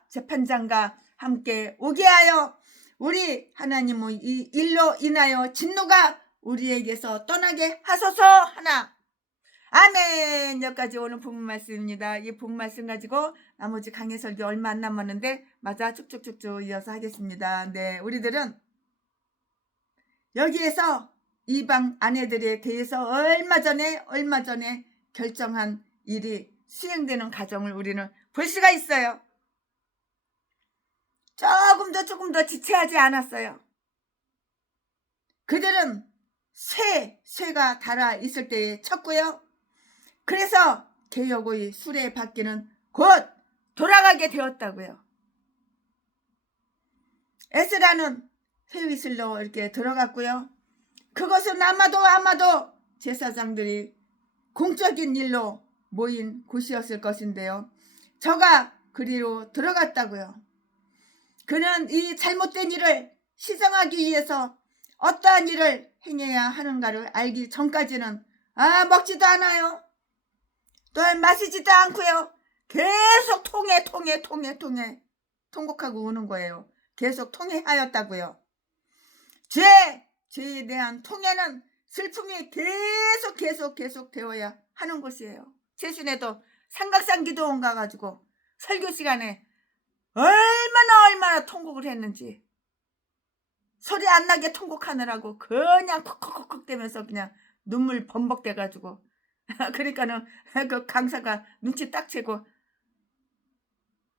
재판장과 함께 오게 하여 우리 하나님의 이 일로 인하여 진노가 우리에게서 떠나게 하소서 하나. 아멘. 여기까지 오늘 본문 말씀입니다. 이 본문 말씀 가지고 나머지 강의 설교 얼마 안 남았는데 맞아 쭉쭉쭉쭉 이어서 하겠습니다. 네, 우리들은 여기에서 이방 아내들에 대해서 얼마 전에 결정한 일이 수행되는 과정을 우리는 볼 수가 있어요. 조금 더 지체하지 않았어요. 그들은 쇠가 달아 있을 때에 쳤고요. 그래서 개혁의 수레바퀴는 곧 돌아가게 되었다고요. 에스라는 쇠위슬로 이렇게 들어갔고요. 그것은 아마도 제사장들이 공적인 일로 모인 곳이었을 것인데요. 저가 그리로 들어갔다고요. 그는 이 잘못된 일을 시정하기 위해서 어떠한 일을 행해야 하는가를 알기 전까지는 먹지도 않아요. 또 마시지도 않고요. 계속 통곡하고 우는 거예요. 계속 통회하였다고요. 죄에 대한 통회는 슬픔이 계속 되어야 하는 것이에요. 최순에도 삼각산 기도원 가가지고 설교 시간에 얼마나 통곡을 했는지 소리 안 나게 통곡하느라고 그냥 콕콕콕 대면서 그냥 눈물 범벅대가지고 그러니까는 그 강사가 눈치 딱 채고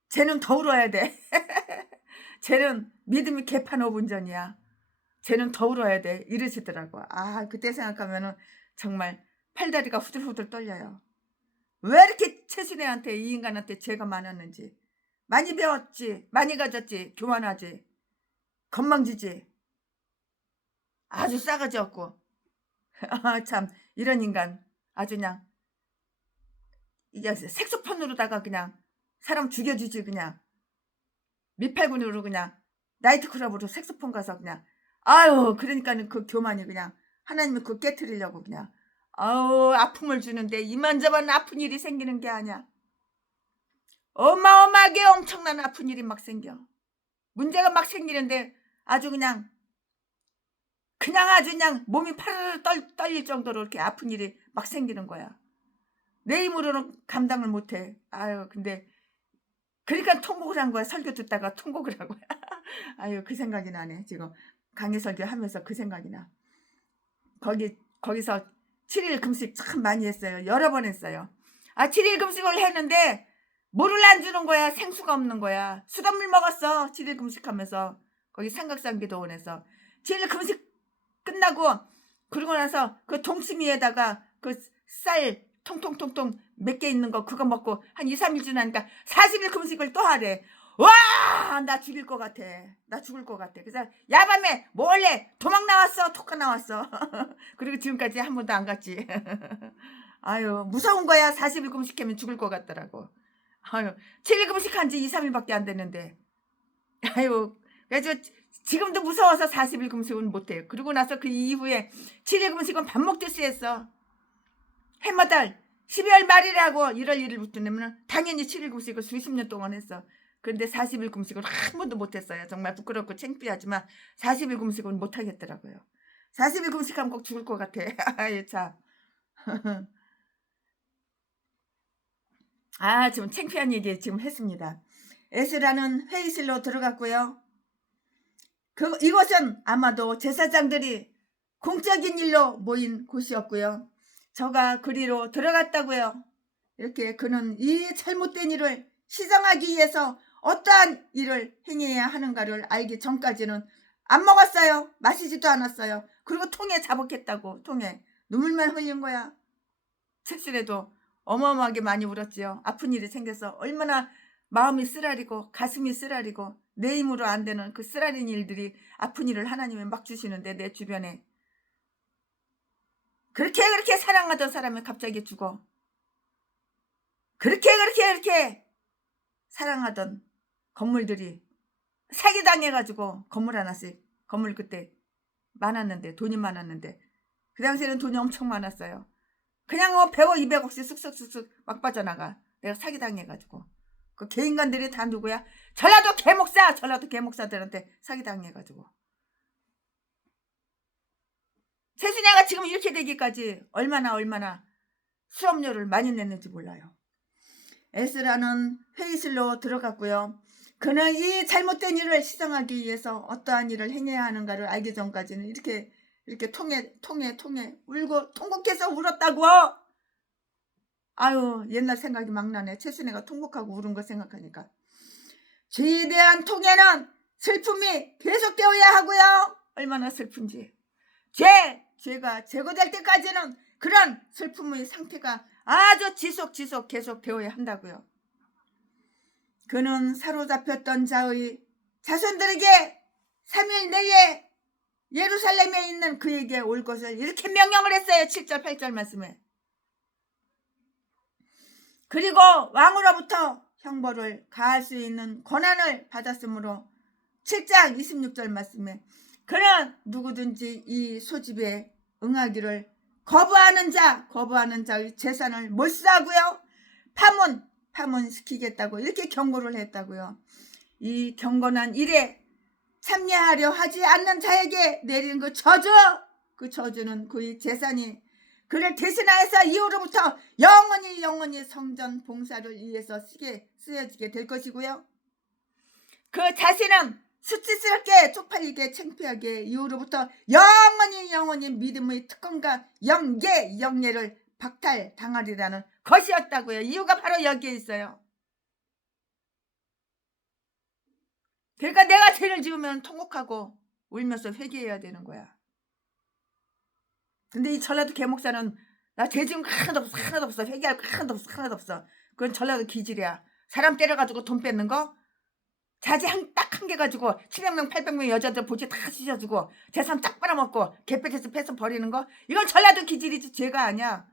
쟤는 더 울어야 돼. 쟤는 믿음이 개판 5분 전이야. 쟤는 더 울어야 돼. 이러시더라고. 그때 생각하면은 정말 팔다리가 후들후들 떨려요. 왜 이렇게 최순애한테 이 인간한테 죄가 많았는지. 많이 배웠지. 많이 가졌지. 교만하지. 건망지지. 아주 싸가지 없고. 참 이런 인간 아주 그냥 이제 색소폰으로다가 그냥 사람 죽여주지. 그냥 미팔군으로 그냥 나이트클럽으로 색소폰 가서 그냥 그러니까는 그 교만이 그냥 하나님을 그 깨트리려고 그냥 아픔을 주는데 이만저만 아픈 일이 생기는 게 아니야. 어마어마하게 엄청난 아픈 일이 막 생겨. 문제가 막 생기는데 아주 그냥 몸이 파르르 떨릴 정도로 이렇게 아픈 일이 막 생기는 거야. 내 힘으로는 감당을 못해. 근데 그러니까 통곡을 한 거야. 설교 듣다가 통곡을 하고. 그 생각이 나네. 지금 강의 설교 하면서 그 생각이 나. 거기서 7일 금식 참 많이 했어요. 여러 번 했어요. 7일 금식을 했는데 물을 안 주는 거야. 생수가 없는 거야. 수돗물 먹었어. 7일 금식하면서 거기 삼각산 기도원에서 7일 금식 끝나고 그러고 나서 그 동치미에다가 그 쌀 통통통통 몇 개 있는 거 그거 먹고 한 2, 3일 지나니까 40일 금식을 또 하래. 와, 나 죽일 것 같아. 나 죽을 것 같아. 그래서 야밤에 몰래 도망 나왔어. 토카 나왔어. 그리고 지금까지 한 번도 안 갔지. 아유, 무서운 거야. 40일 금식하면 죽을 것 같더라고. 아유, 7일 금식한 지 2, 3일밖에 안 됐는데. 아유, 그래서 지금도 무서워서 40일 금식은 못해요. 그러고 나서 그 이후에 7일 금식은 밥 먹듯이 했어. 해마다 12월 말이라고 1월 1일부터 내면 당연히 7일 금식을 수십 년 동안 했어. 그런데 40일 금식을 한 번도 못했어요. 정말 부끄럽고 창피하지만 40일 금식은 못하겠더라고요. 40일 금식하면 꼭 죽을 것 같아. 아유, 참. 아, 지금 창피한 얘기 지금 했습니다. 에스라는 회의실로 들어갔고요. 이곳은 아마도 제사장들이 공적인 일로 모인 곳이었고요. 저가 그리로 들어갔다고요. 이렇게 그는 이 잘못된 일을 시정하기 위해서 어떠한 일을 행해야 하는가를 알기 전까지는 안 먹었어요. 마시지도 않았어요. 그리고 통에 자복했다고. 통에 눈물만 흘린 거야. 책실에도 어마어마하게 많이 울었지요. 아픈 일이 생겨서 얼마나 마음이 쓰라리고 가슴이 쓰라리고 내 힘으로 안 되는 그 쓰라린 일들이 아픈 일을 하나님이 막 주시는데 내 주변에 그렇게 사랑하던 사람이 갑자기 죽어. 그렇게 사랑하던 건물들이 사기당해가지고 건물 하나씩, 건물 그때 많았는데, 돈이 많았는데 그 당시에는 돈이 엄청 많았어요. 그냥 100억 200억씩 쓱쓱쓱쓱 막 빠져나가. 내가 사기당해가지고. 그 개인간들이 다 누구야? 전라도 개목사들한테 사기당해가지고. 세순이가 지금 이렇게 되기까지 얼마나 수업료를 많이 냈는지 몰라요. 에스라는 회의실로 들어갔고요. 그는 이 잘못된 일을 시정하기 위해서 어떠한 일을 행해야 하는가를 알기 전까지는 이렇게 통에 울고 통곡해서 울었다고. 아유, 옛날 생각이 막 나네. 최순애가 통곡하고 울은 거 생각하니까. 죄에 대한 통에는 슬픔이 계속되어야 하고요. 얼마나 슬픈지. 죄가 제거될 때까지는 그런 슬픔의 상태가 아주 지속 계속 되어야 한다고요. 그는 사로잡혔던 자의 자손들에게 3일 내에 예루살렘에 있는 그에게 올 것을 이렇게 명령을 했어요. 7절 8절 말씀에. 그리고 왕으로부터 형벌을 가할 수 있는 권한을 받았으므로 7장 26절 말씀에 그는 누구든지 이 소집에 응하기를 거부하는 자의 재산을 몰수하고요. 파문시키겠다고 이렇게 경고를 했다고요. 이 경건한 일에 참여하려 하지 않는 자에게 내린 그 저주는 그의 재산이 그를 대신하여서 이후로부터 영원히 성전 봉사를 위해서 쓰여지게 될 것이고요. 그 자신은 수치스럽게 쪽팔리게 창피하게 이후로부터 영원히 믿음의 특권과 영예를 박탈당하리라는 것이었다고요. 이유가 바로 여기에 있어요. 그러니까 내가 죄를 지으면 통곡하고 울면서 회개해야 되는 거야. 근데 이 전라도 개목사는 나 죄 지은 거 하나도 없어. 회개할 거 하나도 없어. 그건 전라도 기질이야. 사람 때려가지고 돈 뺏는 거 자지 딱 한 개 가지고 700명 800명 여자들 보지 다 찢어주고 재산 딱 빨아먹고 개패해서 패서 버리는 거 이건 전라도 기질이지 죄가 아니야.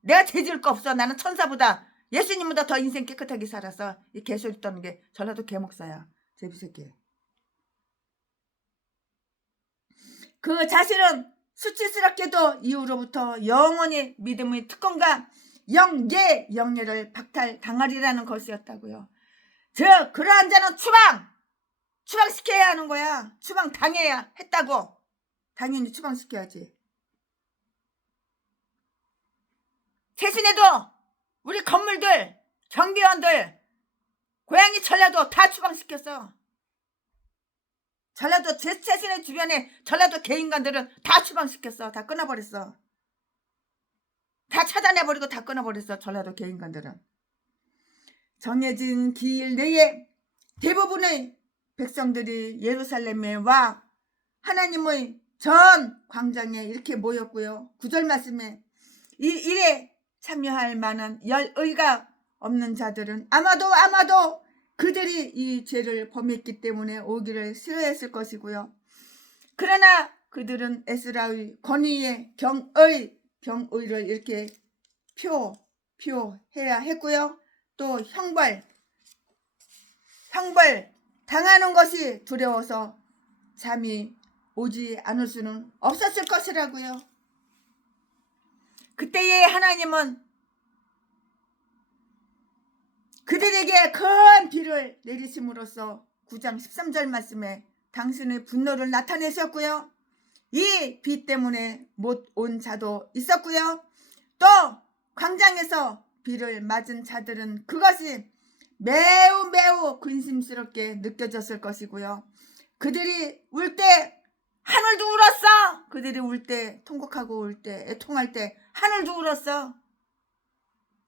내가 죄 지을 거 없어. 나는 천사보다 예수님보다 더 인생 깨끗하게 살아서 이 개소리 떠는 게 전라도 개목사야. 제비새끼. 그 자신은 수치스럽게도 이후로부터 영원히 믿음의 특권과 영예를 박탈당하리라는 것이었다고요. 즉 그러한 자는 추방시켜야 하는 거야. 추방당해야 했다고. 당연히 추방시켜야지. 세순에도 우리 건물들 경비원들 고향이 전라도 다 추방시켰어. 전라도 세순의 주변에 전라도 개인간들은 다 추방시켰어. 다 끊어버렸어. 다 차단해버리고 다 끊어버렸어. 전라도 개인간들은. 정해진 기일 내에 대부분의 백성들이 예루살렘에 와 하나님의 전 광장에 이렇게 모였고요. 9절 말씀에 이 일에 참여할 만한 열의가 없는 자들은 아마도 그들이 이 죄를 범했기 때문에 오기를 싫어했을 것이고요. 그러나 그들은 에스라의 권위에 경의를 이렇게 표해야 했고요. 또 형벌 당하는 것이 두려워서 잠이 오지 않을 수는 없었을 것이라고요. 그때에 하나님은 그들에게 큰 비를 내리심으로써 9장 13절 말씀에 당신의 분노를 나타내셨고요. 이 비 때문에 못 온 자도 있었고요. 또 광장에서 비를 맞은 자들은 그것이 매우 근심스럽게 느껴졌을 것이고요. 그들이 울 때 하늘도 울었어. 그들이 울 때, 통곡하고 울 때, 애통할 때 하늘도 울었어.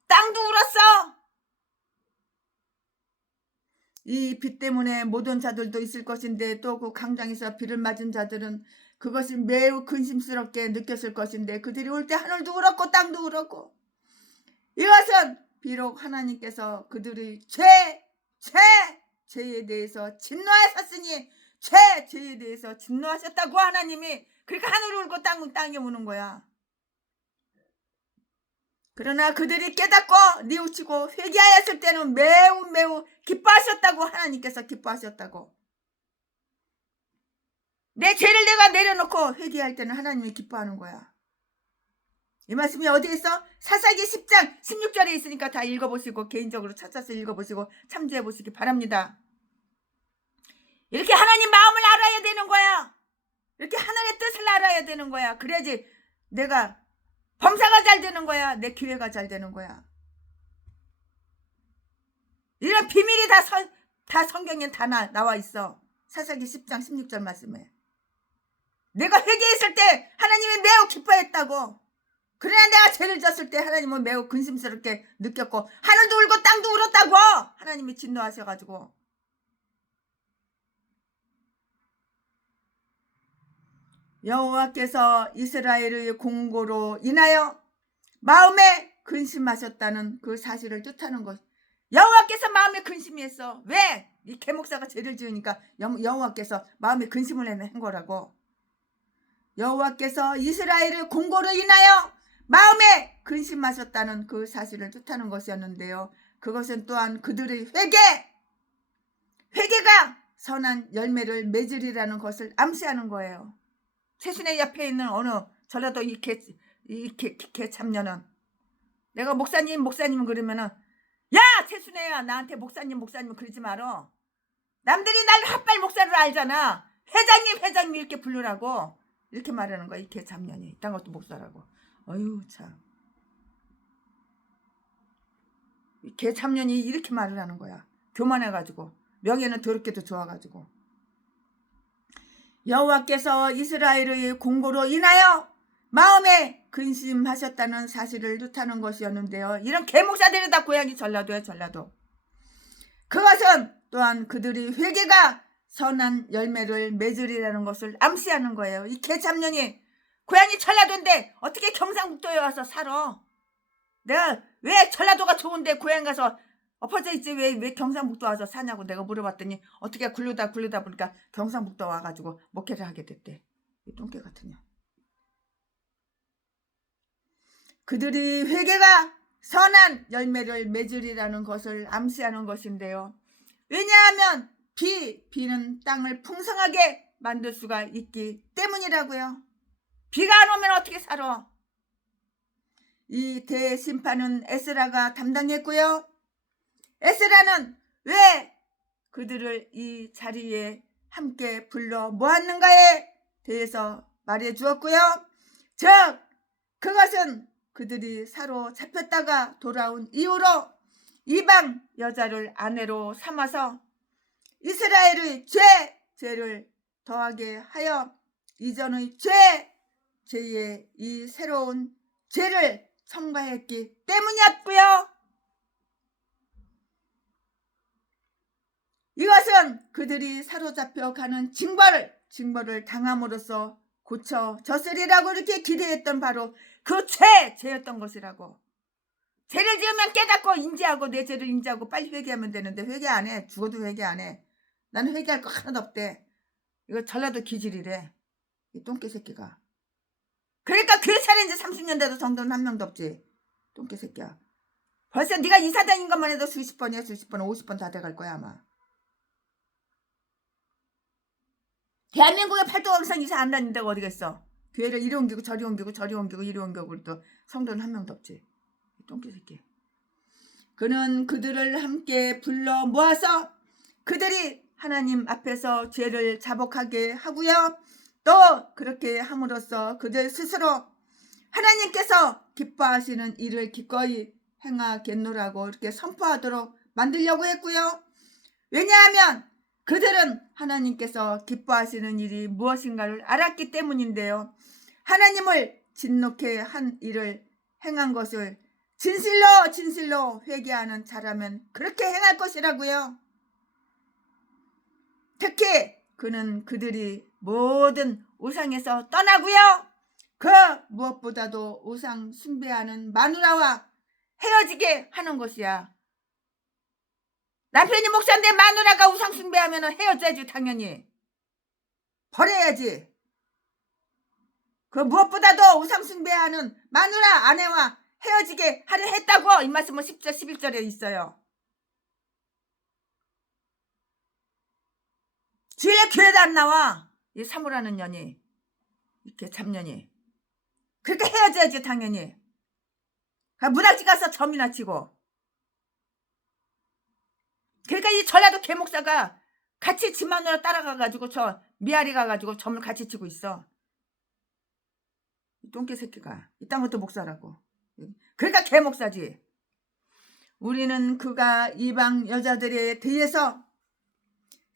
땅도 울었어. 이 비 때문에 못 온 자들도 있을 것인데 또 그 광장에서 비를 맞은 자들은 그것이 매우 근심스럽게 느꼈을 것인데 그들이 울 때 하늘도 울었고 땅도 울었고, 이것은 비록 하나님께서 그들의 죄에 대해서 진노하셨으니 죄에 대해서 진노하셨다고 하나님이 그러니까 하늘이 울고 땅이 우는 거야. 그러나 그들이 깨닫고 뉘우치고 회개하였을 때는 매우 기뻐하셨다고, 하나님께서 기뻐하셨다고. 내 죄를 내가 내려놓고 회개할 때는 하나님이 기뻐하는 거야. 이 말씀이 어디에 있어? 사사기 10장 16절에 있으니까 다 읽어보시고 개인적으로 찾아서 읽어보시고 참조해보시기 바랍니다. 이렇게 하나님 마음을 알아야 되는 거야. 이렇게 하나님의 뜻을 알아야 되는 거야. 그래야지 내가 범사가 잘 되는 거야. 내 기회가 잘 되는 거야. 이런 비밀이 다 성경에 다 나와 있어. 사사기 10장 16절 말씀에. 내가 회개했을 때 하나님이 매우 기뻐했다고. 그러나 내가 죄를 졌을 때 하나님은 매우 근심스럽게 느꼈고 하늘도 울고 땅도 울었다고 하나님이 진노하셔가지고. 여호와께서 이스라엘의 공고로 인하여 마음에 근심하셨다는 그 사실을 뜻하는 것. 여호와께서 마음에 근심이 했어. 왜? 이 개목사가 죄를 지으니까 여호와께서 마음에 근심을 한 거라고. 여호와께서 이스라엘의 공고로 인하여 마음에 근심하셨다는 그 사실을 뜻하는 것이었는데요. 그것은 또한 그들의 회개가 선한 열매를 맺으리라는 것을 암시하는 거예요. 최순애 옆에 있는 어느 전라도 이 개참녀는, 내가 목사님 그러면은 야 최순애야, 나한테 목사님 그러지 말어. 남들이 날 핫발 목사로 알잖아. 회장님 이렇게 부르라고 이렇게 말하는 거야. 이 개참년이 이딴 것도 목사라고. 어휴 참, 이 개참년이 이렇게 말을 하는 거야. 교만해가지고 명예는 더럽게도 좋아가지고. 여호와께서 이스라엘의 공고로 인하여 마음에 근심하셨다는 사실을 뜻하는 것이었는데요. 이런 개목사들이 다 고향이 전라도야, 전라도. 그것은 또한 그들이 회개가 선한 열매를 맺으리라는 것을 암시하는 거예요. 이 개참년이 고향이 전라도인데 어떻게 경상북도에 와서 살아? 내가 왜 전라도가 좋은데 고향 가서 엎어져 있지 왜 경상북도 와서 사냐고 내가 물어봤더니 어떻게 굴르다 보니까 경상북도 와가지고 목회를 하게 됐대. 이 똥개 같은 년. 그들이 회개가 선한 열매를 맺으리라는 것을 암시하는 것인데요. 왜냐하면 비는 땅을 풍성하게 만들 수가 있기 때문이라고요. 비가 안 오면 어떻게 살아? 이 대심판은 에스라가 담당했고요. 에스라는 왜 그들을 이 자리에 함께 불러 모았는가에 대해서 말해 주었고요. 즉 그것은 그들이 사로잡혔다가 돌아온 이후로 이방 여자를 아내로 삼아서 이스라엘의 죄를 더하게 하여 이전의 죄에 이 새로운 죄를 첨가했기 때문이었고요. 이것은 그들이 사로잡혀 가는 징벌을 당함으로써 고쳐졌으리라고 이렇게 기대했던 바로 그 죄였던 것이라고. 죄를 지으면 깨닫고 인지하고 내 죄를 인지하고 빨리 회개하면 되는데 회개 안 해. 죽어도 회개 안 해. 나는 회개할 거 하나도 없대. 이거 전라도 기질이래. 이 똥개 새끼가. 그러니까 교회 차린 지 30년 돼도 정도는 한 명도 없지. 똥개 새끼야. 벌써 네가 이사 다닌 것만 해도 수십 번이야. 수십 번, 50번 다 돼갈 거야 아마. 대한민국에 8도 이상 이사 안 다닌 데가 어디겠어. 교회를 이리 옮기고 저리 옮기고 저리 옮기고 이리 옮기고 또 성도는 한 명도 없지. 똥개 새끼. 그는 그들을 함께 불러 모아서 그들이 하나님 앞에서 죄를 자복하게 하고요. 또 그렇게 함으로써 그들 스스로 하나님께서 기뻐하시는 일을 기꺼이 행하겠노라고 이렇게 선포하도록 만들려고 했고요. 왜냐하면 그들은 하나님께서 기뻐하시는 일이 무엇인가를 알았기 때문인데요. 하나님을 진노케 한 일을 행한 것을 진실로 회개하는 자라면 그렇게 행할 것이라고요. 특히 그는 그들이 모든 우상에서 떠나고요. 그 무엇보다도 우상 숭배하는 마누라와 헤어지게 하는 것이야. 남편이 목사인데 마누라가 우상 숭배하면 헤어져야지 당연히. 버려야지. 그 무엇보다도 우상 숭배하는 마누라 아내와 헤어지게 하려 했다고 이 말씀은 10절 11절에 있어요. 주일에 교회도 안 나와. 이 사모라는 년이 이렇게 잡년이. 그렇게 헤어져야지 당연히. 문학지 가서 점이나 치고. 그러니까 이 전라도 개목사가 같이 집 마누라 따라가가지고 저 미아리 가가지고 점을 같이 치고 있어. 이 똥개 새끼가 이딴 것도 목사라고. 그러니까 개목사지. 우리는 그가 이방 여자들에 대해서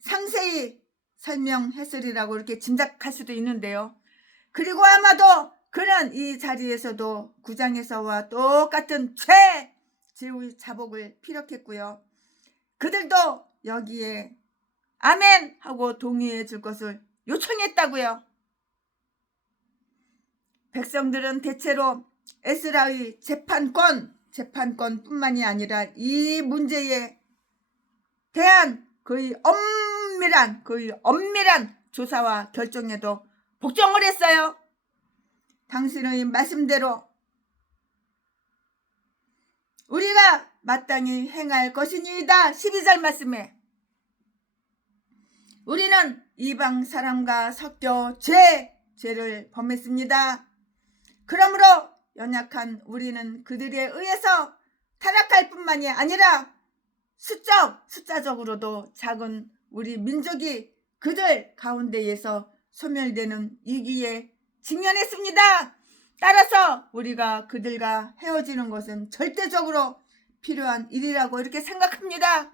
상세히 설명했으리라고 이렇게 짐작할 수도 있는데요. 그리고 아마도 그는 이 자리에서도 9장에서와 똑같은 죄의 자복을 피력했고요. 그들도 여기에 아멘 하고 동의해 줄 것을 요청했다고요. 백성들은 대체로 에스라의 재판권뿐만이 아니라 이 문제에 대한 그의 엄밀한 조사와 결정에도 복종을 했어요. 당신의 말씀대로 우리가 마땅히 행할 것이니이다. 12절 말씀에 우리는 이방 사람과 섞여 죄를 범했습니다. 그러므로 연약한 우리는 그들에 의해서 타락할 뿐만이 아니라 숫자적으로도 작은 우리 민족이 그들 가운데에서 소멸되는 위기에 직면했습니다. 따라서 우리가 그들과 헤어지는 것은 절대적으로 필요한 일이라고 이렇게 생각합니다.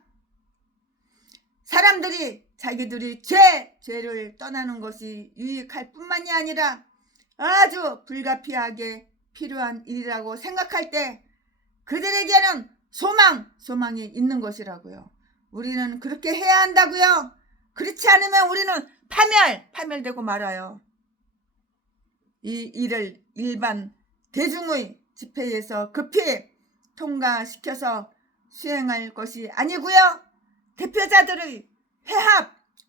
사람들이 자기들이 죄를 떠나는 것이 유익할 뿐만이 아니라 아주 불가피하게 필요한 일이라고 생각할 때 그들에게는 소망이 있는 것이라고요. 우리는 그렇게 해야 한다고요. 그렇지 않으면 우리는 파멸되고 말아요. 이 일을 일반 대중의 집회에서 급히 통과시켜서 수행할 것이 아니고요. 대표자들의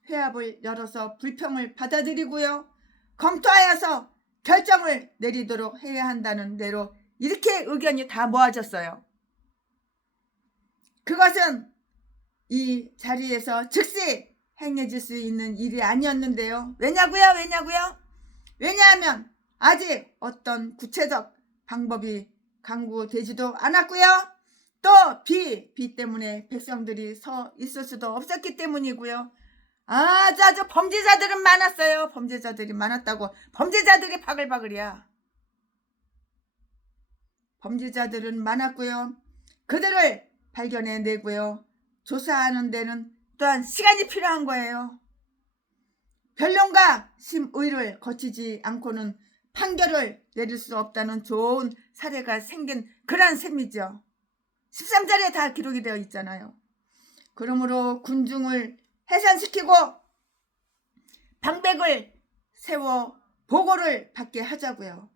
회합을 열어서 불평을 받아들이고요. 검토하여서 결정을 내리도록 해야 한다는 대로 이렇게 의견이 다 모아졌어요. 그것은 이 자리에서 즉시 행해질 수 있는 일이 아니었는데요. 왜냐고요? 왜냐하면 아직 어떤 구체적 방법이 강구되지도 않았고요. 또 비 때문에 백성들이 서 있을 수도 없었기 때문이고요. 아주 범죄자들은 많았어요. 범죄자들이 많았다고. 범죄자들이 바글바글이야. 범죄자들은 많았고요. 그들을 발견해내고요. 조사하는 데는 또한 시간이 필요한 거예요. 변론과 심의를 거치지 않고는 판결을 내릴 수 없다는 좋은 사례가 생긴 그런 셈이죠. 13절에 다 기록이 되어 있잖아요. 그러므로 군중을 해산시키고 방백을 세워 보고를 받게 하자고요.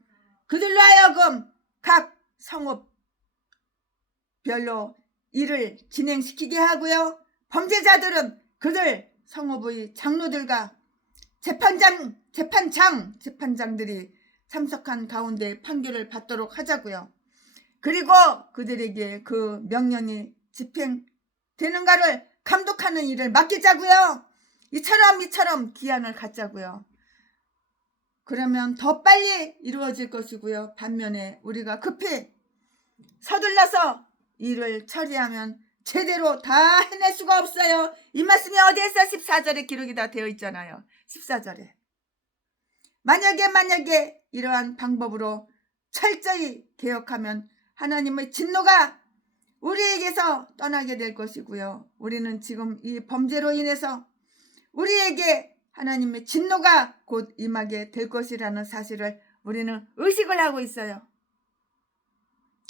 그들로 하여금 각 성읍 별로 일을 진행시키게 하고요. 범죄자들은 그들 성읍의 장로들과 재판장들이 참석한 가운데 판결을 받도록 하자고요. 그리고 그들에게 그 명령이 집행되는가를 감독하는 일을 맡기자고요. 이처럼 기한을 갖자고요. 그러면 더 빨리 이루어질 것이고요. 반면에 우리가 급히 서둘러서 일을 처리하면 제대로 다 해낼 수가 없어요. 이 말씀이 어디에서 14절에 기록이 다 되어 있잖아요. 14절에. 만약에 이러한 방법으로 철저히 개혁하면 하나님의 진노가 우리에게서 떠나게 될 것이고요. 우리는 지금 이 범죄로 인해서 우리에게 하나님의 진노가 곧 임하게 될 것이라는 사실을 우리는 의식을 하고 있어요.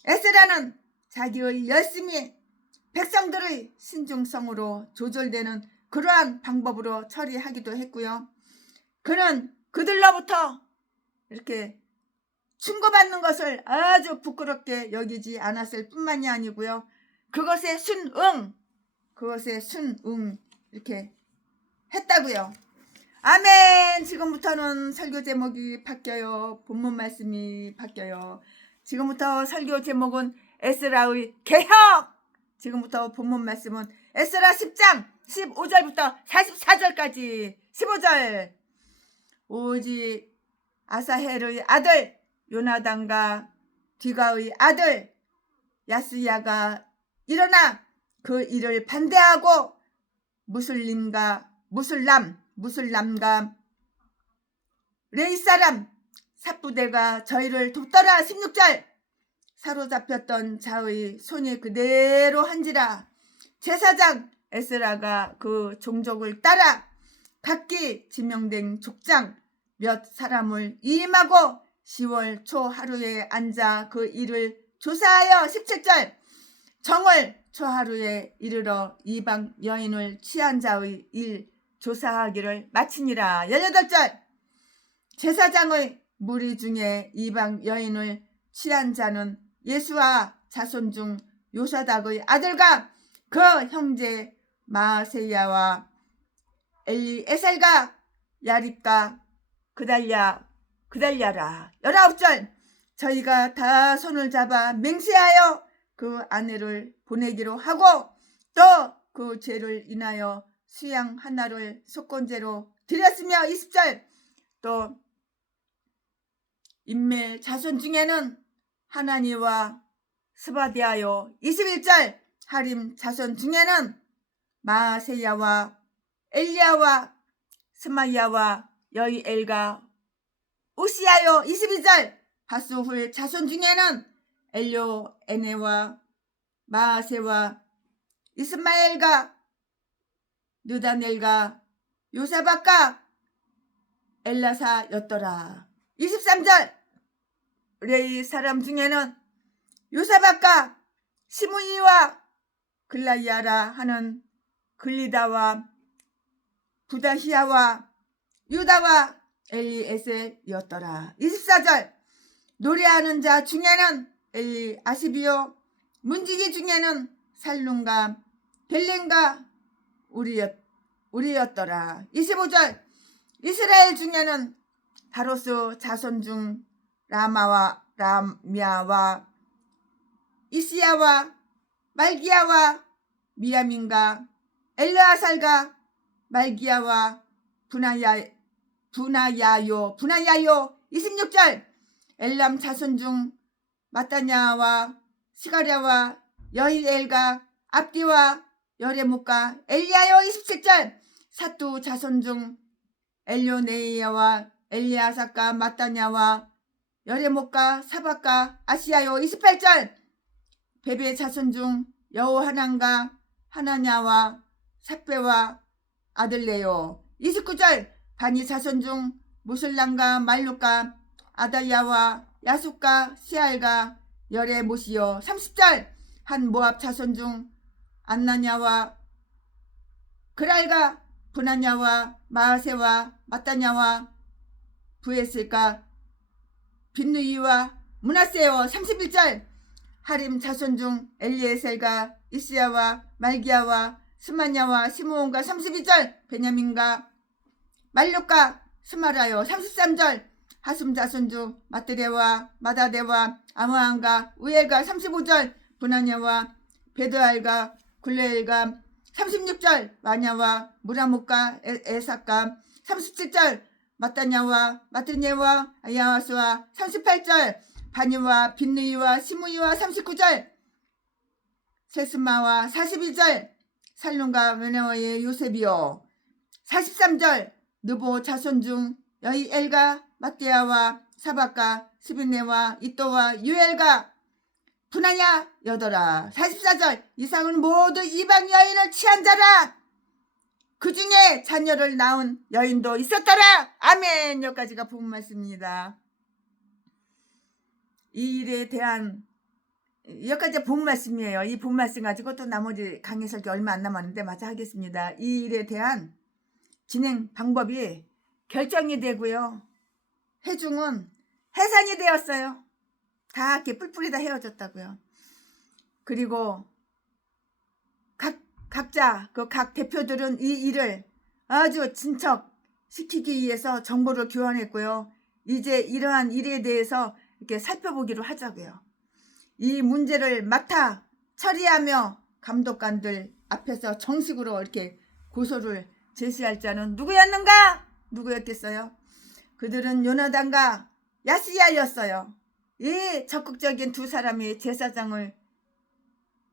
에스라는 자기의 열심히 백성들의 신중성으로 조절되는 그러한 방법으로 처리하기도 했고요. 그는 그들로부터 이렇게 충고받는 것을 아주 부끄럽게 여기지 않았을 뿐만이 아니고요. 그것에 순응 이렇게 했다고요. 아멘. 지금부터는 설교 제목이 바뀌어요. 본문 말씀이 바뀌어요. 지금부터 설교 제목은 에스라의 개혁. 지금부터 본문 말씀은 에스라 10장 15절부터 44절까지 15절. 오직 아사헬의 아들 요나단과 디가의 아들 야스야가 일어나 그 일을 반대하고 무슬람과 레이 사람 삽부대가 저희를 돕더라. 16절. 사로잡혔던 자의 손이 그대로 한지라. 제사장 에스라가 그 종족을 따라 각기 지명된 족장 몇 사람을 위임하고 10월 초 하루에 앉아 그 일을 조사하여 17절. 정월 초 하루에 이르러 이방 여인을 취한 자의 일 조사하기를 마치니라. 18절. 제사장의 무리 중에 이방 여인을 취한 자는 예수와 자손 중 요사닥의 아들과 그 형제 마세야와 엘리에셀과 야립과 그달랴라. 19절. 저희가 다 손을 잡아 맹세하여 그 아내를 보내기로 하고 또 그 죄를 인하여 수양 하나를 속건제로 드렸으며 20절. 또 인멜 자손 중에는 하나니와 스바디아요. 21절. 하림 자손 중에는 마세야와 엘리야와 스마야와 여이엘과 우시야요. 22절. 바수훌 자손 중에는 엘료에네와 마세와 이스마엘과 느다넬과 요사박과 엘라사였더라. 23절. 레이 사람 중에는 요사박과 시므이와 글라이아라 하는 글리다와 부다히야와 유다와 엘리에셀이었더라. 24절. 노래하는 자 중에는 엘리아시비요 문지기 중에는 살룸과 벨렌과 우리였더라. 25절. 이스라엘 중에는 바로스 자손 중 라미아와 이시야와 말기야와 미야민과 엘르아살과 말기야와 분하야요. 26절. 엘람 자손 중 마따냐와 시가랴와 여히엘과 압디와 여레목과 엘리야요. 27절. 사뚜 자손 중 엘료네이야와 엘리아삭과 마따냐와 여레목과 사박과 아시야요. 28절. 베베 자손 중 여호하난과 하나냐와 삭베와 아들레요. 29절. 바니 자손 중 무슬람과 말룩과 아달야와 야숙과 시알과 여레모시요. 30절. 한 모압 자손 중 안나냐와 그랄과 분하냐와 마하세와 마따냐와 부에슬과 빈누이와 문하세요. 31절. 하림 자손 중 엘리에셀과 이스야와 말기야와 스마냐와 시므온과 32절, 베냐민과 말룩과 스마라요 33절, 하숨 자손 중 마뜨레와 마다데와 아므안과 우엘과 35절, 분하냐와 베드알과 굴레엘과 36절, 마냐와 무라묵과 에삭과 37절, 마따냐와 마뜨네와 야와스와 38절, 바니와 빈느이와 시므이와 39절, 세스마와 42절, 살룸과 메네와의 요셉이요 43절, 느보 자손 중 여이엘과 마띠아와 사박과 스비네와 이또와 유엘과 분하냐 여더라. 44절, 이상은 모두 이방 여인을 취한 자라. 그 중에 자녀를 낳은 여인도 있었더라. 아멘. 여기까지가 본 말씀입니다. 이 일에 대한 여기까지 본 말씀이에요. 이 본 말씀 가지고 또 나머지 강의 설교 얼마 안 남았는데 마저 하겠습니다. 이 일에 대한 진행 방법이 결정이 되고요. 회중은 해산이 되었어요. 다 이렇게 뿔뿔이 다 헤어졌다고요. 그리고 각자 각 대표들은 이 일을 아주 진척시키기 위해서 정보를 교환했고요. 이제 이러한 일에 대해서 이렇게 살펴보기로 하자고요. 이 문제를 맡아 처리하며 감독관들 앞에서 정식으로 이렇게 고소를 제시할 자는 누구였는가? 누구였겠어요? 그들은 요나단과 야스야였어요. 이 적극적인 두 사람이 제사장을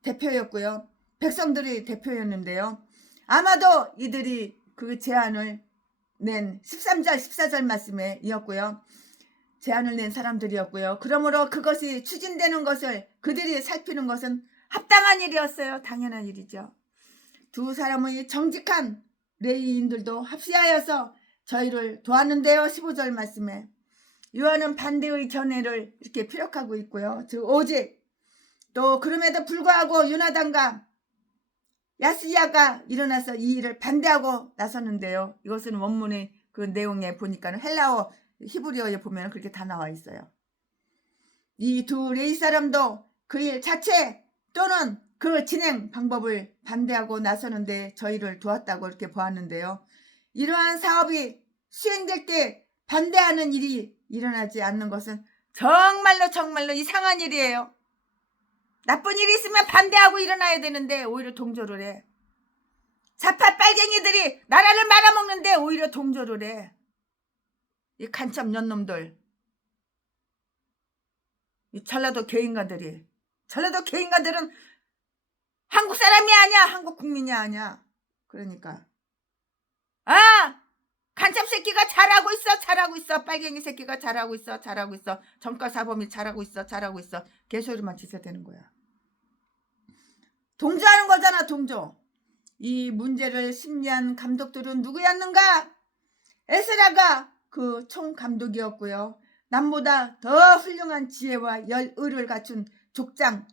대표였고요. 백성들이 대표였는데요. 아마도 이들이 그 제안을 낸 13절 14절 말씀에 이었고요. 제안을 낸 사람들이었고요. 그러므로 그것이 추진되는 것을 그들이 살피는 것은 합당한 일이었어요. 당연한 일이죠. 두 사람의 정직한 레위인들도 합시하여서 저희를 도왔는데요. 15절 말씀에 요한은 반대의 견해를 이렇게 피력하고 있고요. 즉 오직 또 그럼에도 불구하고 요나단과 야스야가 일어나서 이 일을 반대하고 나섰는데요. 이것은 원문의 그 내용에 보니까는 헬라어 히브리어에 보면 그렇게 다 나와 있어요. 이 두 레위 사람도 그 일 자체 또는 그 진행 방법을 반대하고 나서는데 저희를 도왔다고 이렇게 보았는데요. 이러한 사업이 수행될 때 반대하는 일이 일어나지 않는 것은 정말로 이상한 일이에요. 나쁜 일이 있으면 반대하고 일어나야 되는데 오히려 동조를 해. 좌파 빨갱이들이 나라를 말아먹는데 오히려 동조를 해. 이 간첩 년놈들, 이 전라도 개인가들은 한국 사람이 아니야. 한국 국민이 아니야. 그러니까 간첩 새끼가 잘하고 있어. 빨갱이 새끼가 잘하고 있어. 전과사범이 잘하고 있어. 개소리만 지새대는 거야. 동조하는 거잖아. 동조. 이 문제를 심리한 감독들은 누구였는가? 에스라가 그 총감독이었고요. 남보다 더 훌륭한 지혜와 열의를 갖춘 족장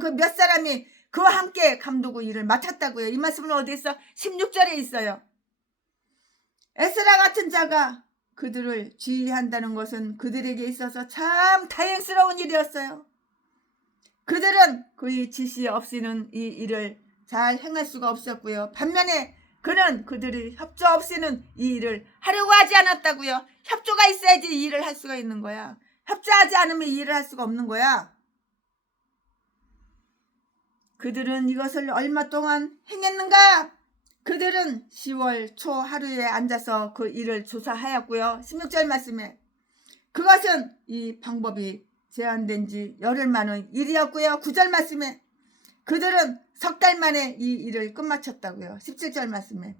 그 몇 사람이 그와 함께 감독의 일을 맡았다고요. 이 말씀은 어디 있어? 16절에 있어요. 에스라 같은 자가 그들을 지휘한다는 것은 그들에게 있어서 참 다행스러운 일이었어요. 그들은 그의 지시 없이는 이 일을 잘 행할 수가 없었고요. 반면에 그는 그들의 협조 없이는 이 일을 하려고 하지 않았다고요. 협조가 있어야지 이 일을 할 수가 있는 거야. 협조하지 않으면 이 일을 할 수가 없는 거야. 그들은 이것을 얼마 동안 행했는가? 그들은 10월 초 하루에 앉아서 그 일을 조사하였고요. 16절 말씀에 그것은 이 방법이 제한된 지 열흘 만의 일이었고요. 9절 말씀에 그들은 석 달 만에 이 일을 끝마쳤다고요. 17절 말씀에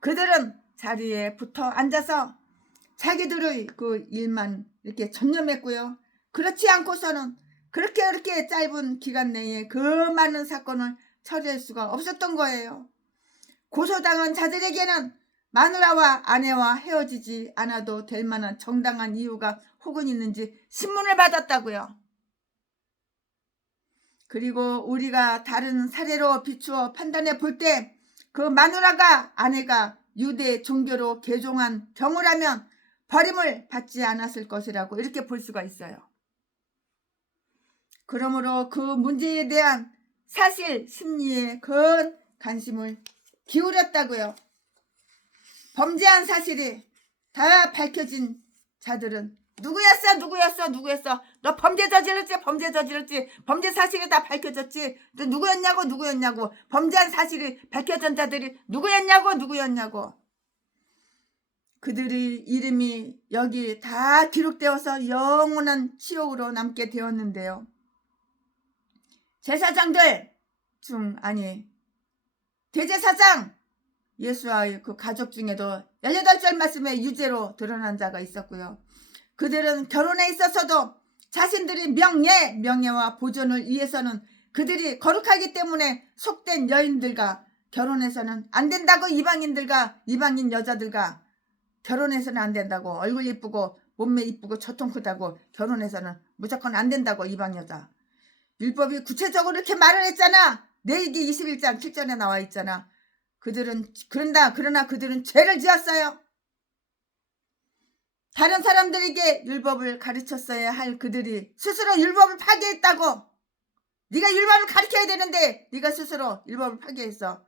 그들은 자리에 붙어 앉아서 자기들의 그 일만 이렇게 전념했고요. 그렇지 않고서는 그렇게 짧은 기간 내에 그 많은 사건을 처리할 수가 없었던 거예요. 고소당한 자들에게는 마누라와 아내와 헤어지지 않아도 될 만한 정당한 이유가 혹은 있는지 신문을 받았다고요. 그리고 우리가 다른 사례로 비추어 판단해 볼 때 그 마누라가 아내가 유대 종교로 개종한 경우라면 버림을 받지 않았을 것이라고 이렇게 볼 수가 있어요. 그러므로 그 문제에 대한 사실 심리에 큰 관심을 기울였다고요. 범죄한 사실이 다 밝혀진 자들은 누구였어? 너 범죄 저질렀지? 범죄 사실이 다 밝혀졌지? 너 누구였냐고? 범죄한 사실이 밝혀진 자들이 누구였냐고? 그들의 이름이 여기 다 기록되어서 영원한 치욕으로 남게 되었는데요. 제사장들 대제사장 예수와의 그 가족 중에도 18절 말씀에 유죄로 드러난 자가 있었고요. 그들은 결혼에 있어서도 자신들의 명예와 보존을 위해서는 그들이 거룩하기 때문에 속된 여인들과 결혼해서는 안 된다고, 이방인 여자들과 결혼해서는 안 된다고, 얼굴 이쁘고 몸매 이쁘고 저통 크다고 결혼해서는 무조건 안 된다고, 이방 여자. 율법이 구체적으로 이렇게 말을 했잖아. 레위기 21장 7절에 나와 있잖아. 그러나 그들은 죄를 지었어요. 다른 사람들에게 율법을 가르쳤어야 할 그들이 스스로 율법을 파괴했다고. 네가 율법을 가르쳐야 되는데 네가 스스로 율법을 파괴했어.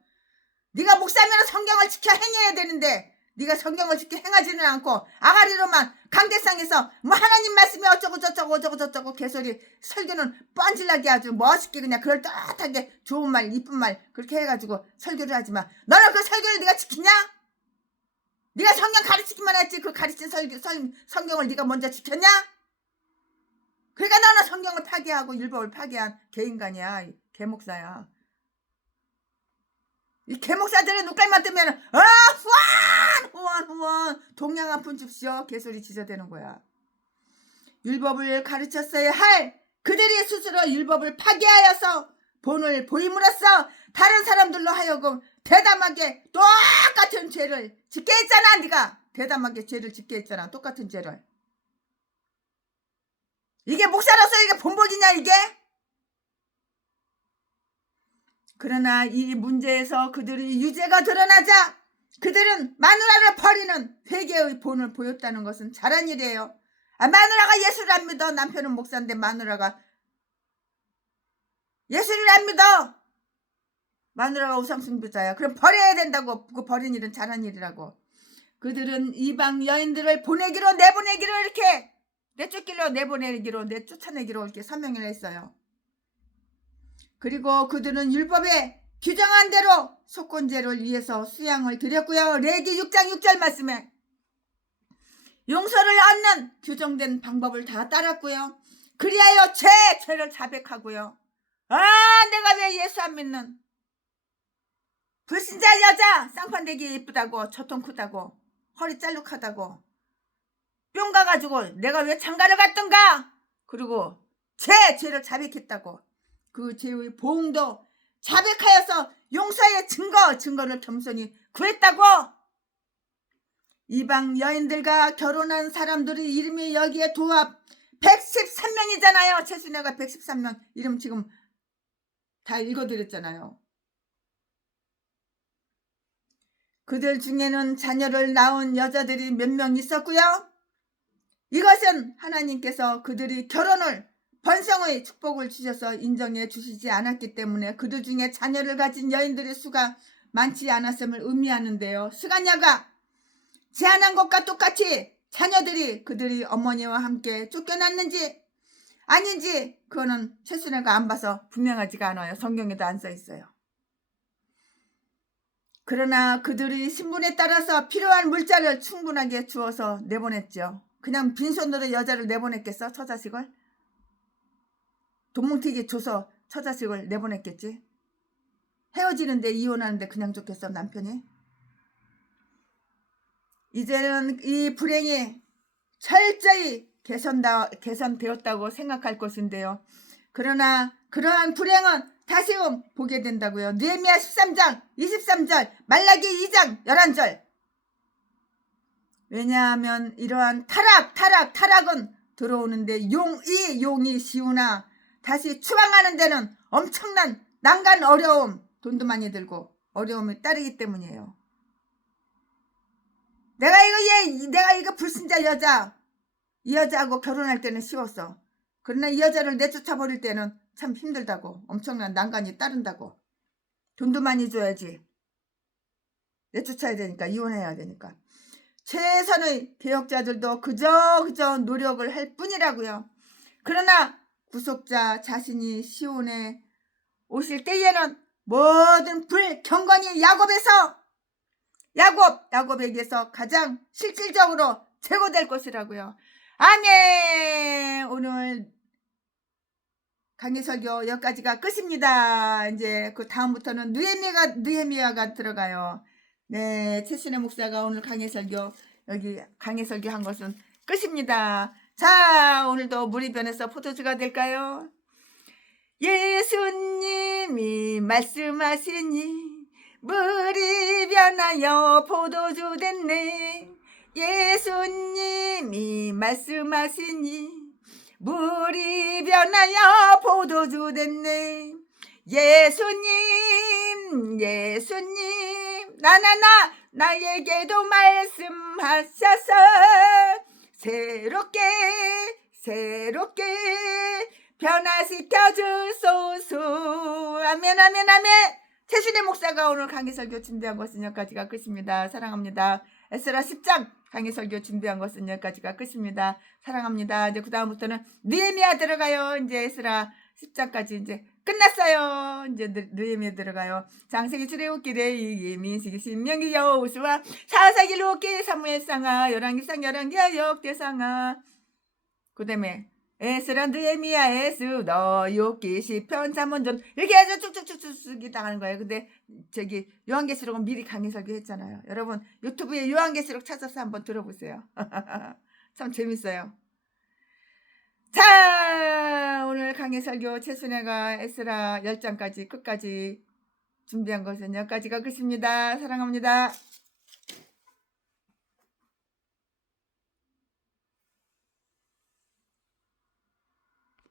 네가 목사면 성경을 지켜 행해야 되는데 네가 성경을 지켜 행하지는 않고 아가리로만 강대상에서 하나님 말씀이 어쩌고 개소리 설교는 뻔질나게 아주 멋있게 그냥 그럴듯하게 좋은 말 이쁜 말 그렇게 해가지고 설교를 하지만 너는 그 설교를 네가 지키냐? 네가 성경 가르치기만 했지 그 가르친 성경을 네가 먼저 지켰냐? 그러니까 너는 성경을 파괴하고 율법을 파괴한 개인간이야. 개목사야. 이 개목사들은 눈깔만 뜨면 후원 동양 한푼 줍시오 개소리 지저대는 거야. 율법을 가르쳤어야 할 그들이 스스로 율법을 파괴하여서 본을 보임으로써 다른 사람들로 하여금 대담하게 똑같은 죄를 짓게 했잖아. 네가 대담하게 죄를 짓게 했잖아. 똑같은 죄를. 이게 목사로서 이게 본보기냐 이게? 그러나 이 문제에서 그들의 유죄가 드러나자 그들은 마누라를 버리는 회개의 본을 보였다는 것은 잘한 일이에요. 마누라가 예수를 안 믿어. 남편은 목사인데 마누라가 예수를 안 믿어. 마누라가 우상숭배자야. 그럼 버려야 된다고. 그 버린 일은 잘한 일이라고. 그들은 이방 여인들을 내보내기로 이렇게 쫓아내기로 이렇게 서명을 했어요. 그리고 그들은 율법에 규정한 대로 속건제를 위해서 수양을 드렸고요. 레위기 6장 6절 말씀에 용서를 얻는 규정된 방법을 다 따랐고요. 그리하여 죄를 자백하고요. 내가 왜 예수 안 믿는 불신자 여자 쌍판대기 예쁘다고 저통 크다고 허리 짤룩하다고 뿅 가가지고 내가 왜 장가를 갔던가. 그리고 죄를 자백했다고. 그 죄의 보응도 자백하여서 용서의 증거를 겸손히 구했다고. 이방 여인들과 결혼한 사람들의 이름이 여기에 도합 113명이잖아요. 최순애가 113명 이름 지금 다 읽어드렸잖아요. 그들 중에는 자녀를 낳은 여자들이 몇 명 있었고요. 이것은 하나님께서 그들이 결혼을 번성의 축복을 주셔서 인정해 주시지 않았기 때문에 그들 중에 자녀를 가진 여인들의 수가 많지 않았음을 의미하는데요. 스가랴가 제안한 것과 똑같이 자녀들이 그들이 어머니와 함께 쫓겨났는지 아닌지 그거는 최순애가 안 봐서 분명하지가 않아요. 성경에도 안 써 있어요. 그러나 그들의 신분에 따라서 필요한 물자를 충분하게 주어서 내보냈죠. 그냥 빈손으로 여자를 내보냈겠어? 처자식을? 돈뭉티기 줘서 처자식을 내보냈겠지. 헤어지는데 이혼하는데 그냥 줬겠어 남편이. 이제는 이 불행이 철저히 개선되었다고 생각할 것인데요. 그러나 그러한 불행은 다시 보게 된다고요. 느헤미야 13장 23절 말라기 2장 11절. 왜냐하면 이러한 타락은 들어오는데 이 용이 쉬우나 다시 추방하는 데는 엄청난 난간 어려움 돈도 많이 들고 어려움이 따르기 때문이에요. 내가 이거 불신자 여자 이 여자하고 결혼할 때는 쉬웠어. 그러나 이 여자를 내쫓아 버릴 때는 참 힘들다고, 엄청난 난관이 따른다고. 돈도 많이 줘야지. 내쫓아야 되니까, 이혼해야 되니까. 최선의 개혁자들도 그저 노력을 할 뿐이라고요. 그러나 구속자 자신이 시온에 오실 때에는 모든 불경건이 야곱에게서 가장 실질적으로 제거될 것이라고요. 아멘. 오늘 강의설교 여기까지가 끝입니다. 이제 그 다음부터는 느헤미야가 들어가요. 네, 최순애 목사가 오늘 여기 강의설교 한 것은 끝입니다. 자, 오늘도 물이 변해서 포도주가 될까요? 예수님이 말씀하시니 물이 변하여 포도주 됐네. 예수님이 말씀하시니 물이 변하여 포도주 됐네. 예수님 나에게도 말씀하셔서 새롭게 변화시켜 주소서. 아멘. 최순애 목사가 오늘 강의설교 준비한 것은 여기까지가 끝입니다. 사랑합니다. 에스라 10장 강의설교 준비한 것은 여기까지가 끝입니다. 사랑합니다. 이제 그 다음부터는 느헤미야 들어가요. 이제 에스라 10장까지 이제 끝났어요. 이제 느헤미야 들어가요. 장세기 출애굽기 민수기 신명기 여호수아 사사기 록기 사무엘상하 열왕기상 열왕기하 역대상하 그다음에 에스라 느헤미야 에스더 욥기 시편 잠언전 이렇게 해서 쭉쭉쭉쭉 나가는 거예요. 근데 저기 요한계시록은 미리 강의설교 했잖아요. 여러분 유튜브에 요한계시록 찾아서 한번 들어보세요. 참 재밌어요. 자, 오늘 강의설교 최순애가 에스라 10장까지 끝까지 준비한 것은 여기까지가 끝입니다. 사랑합니다.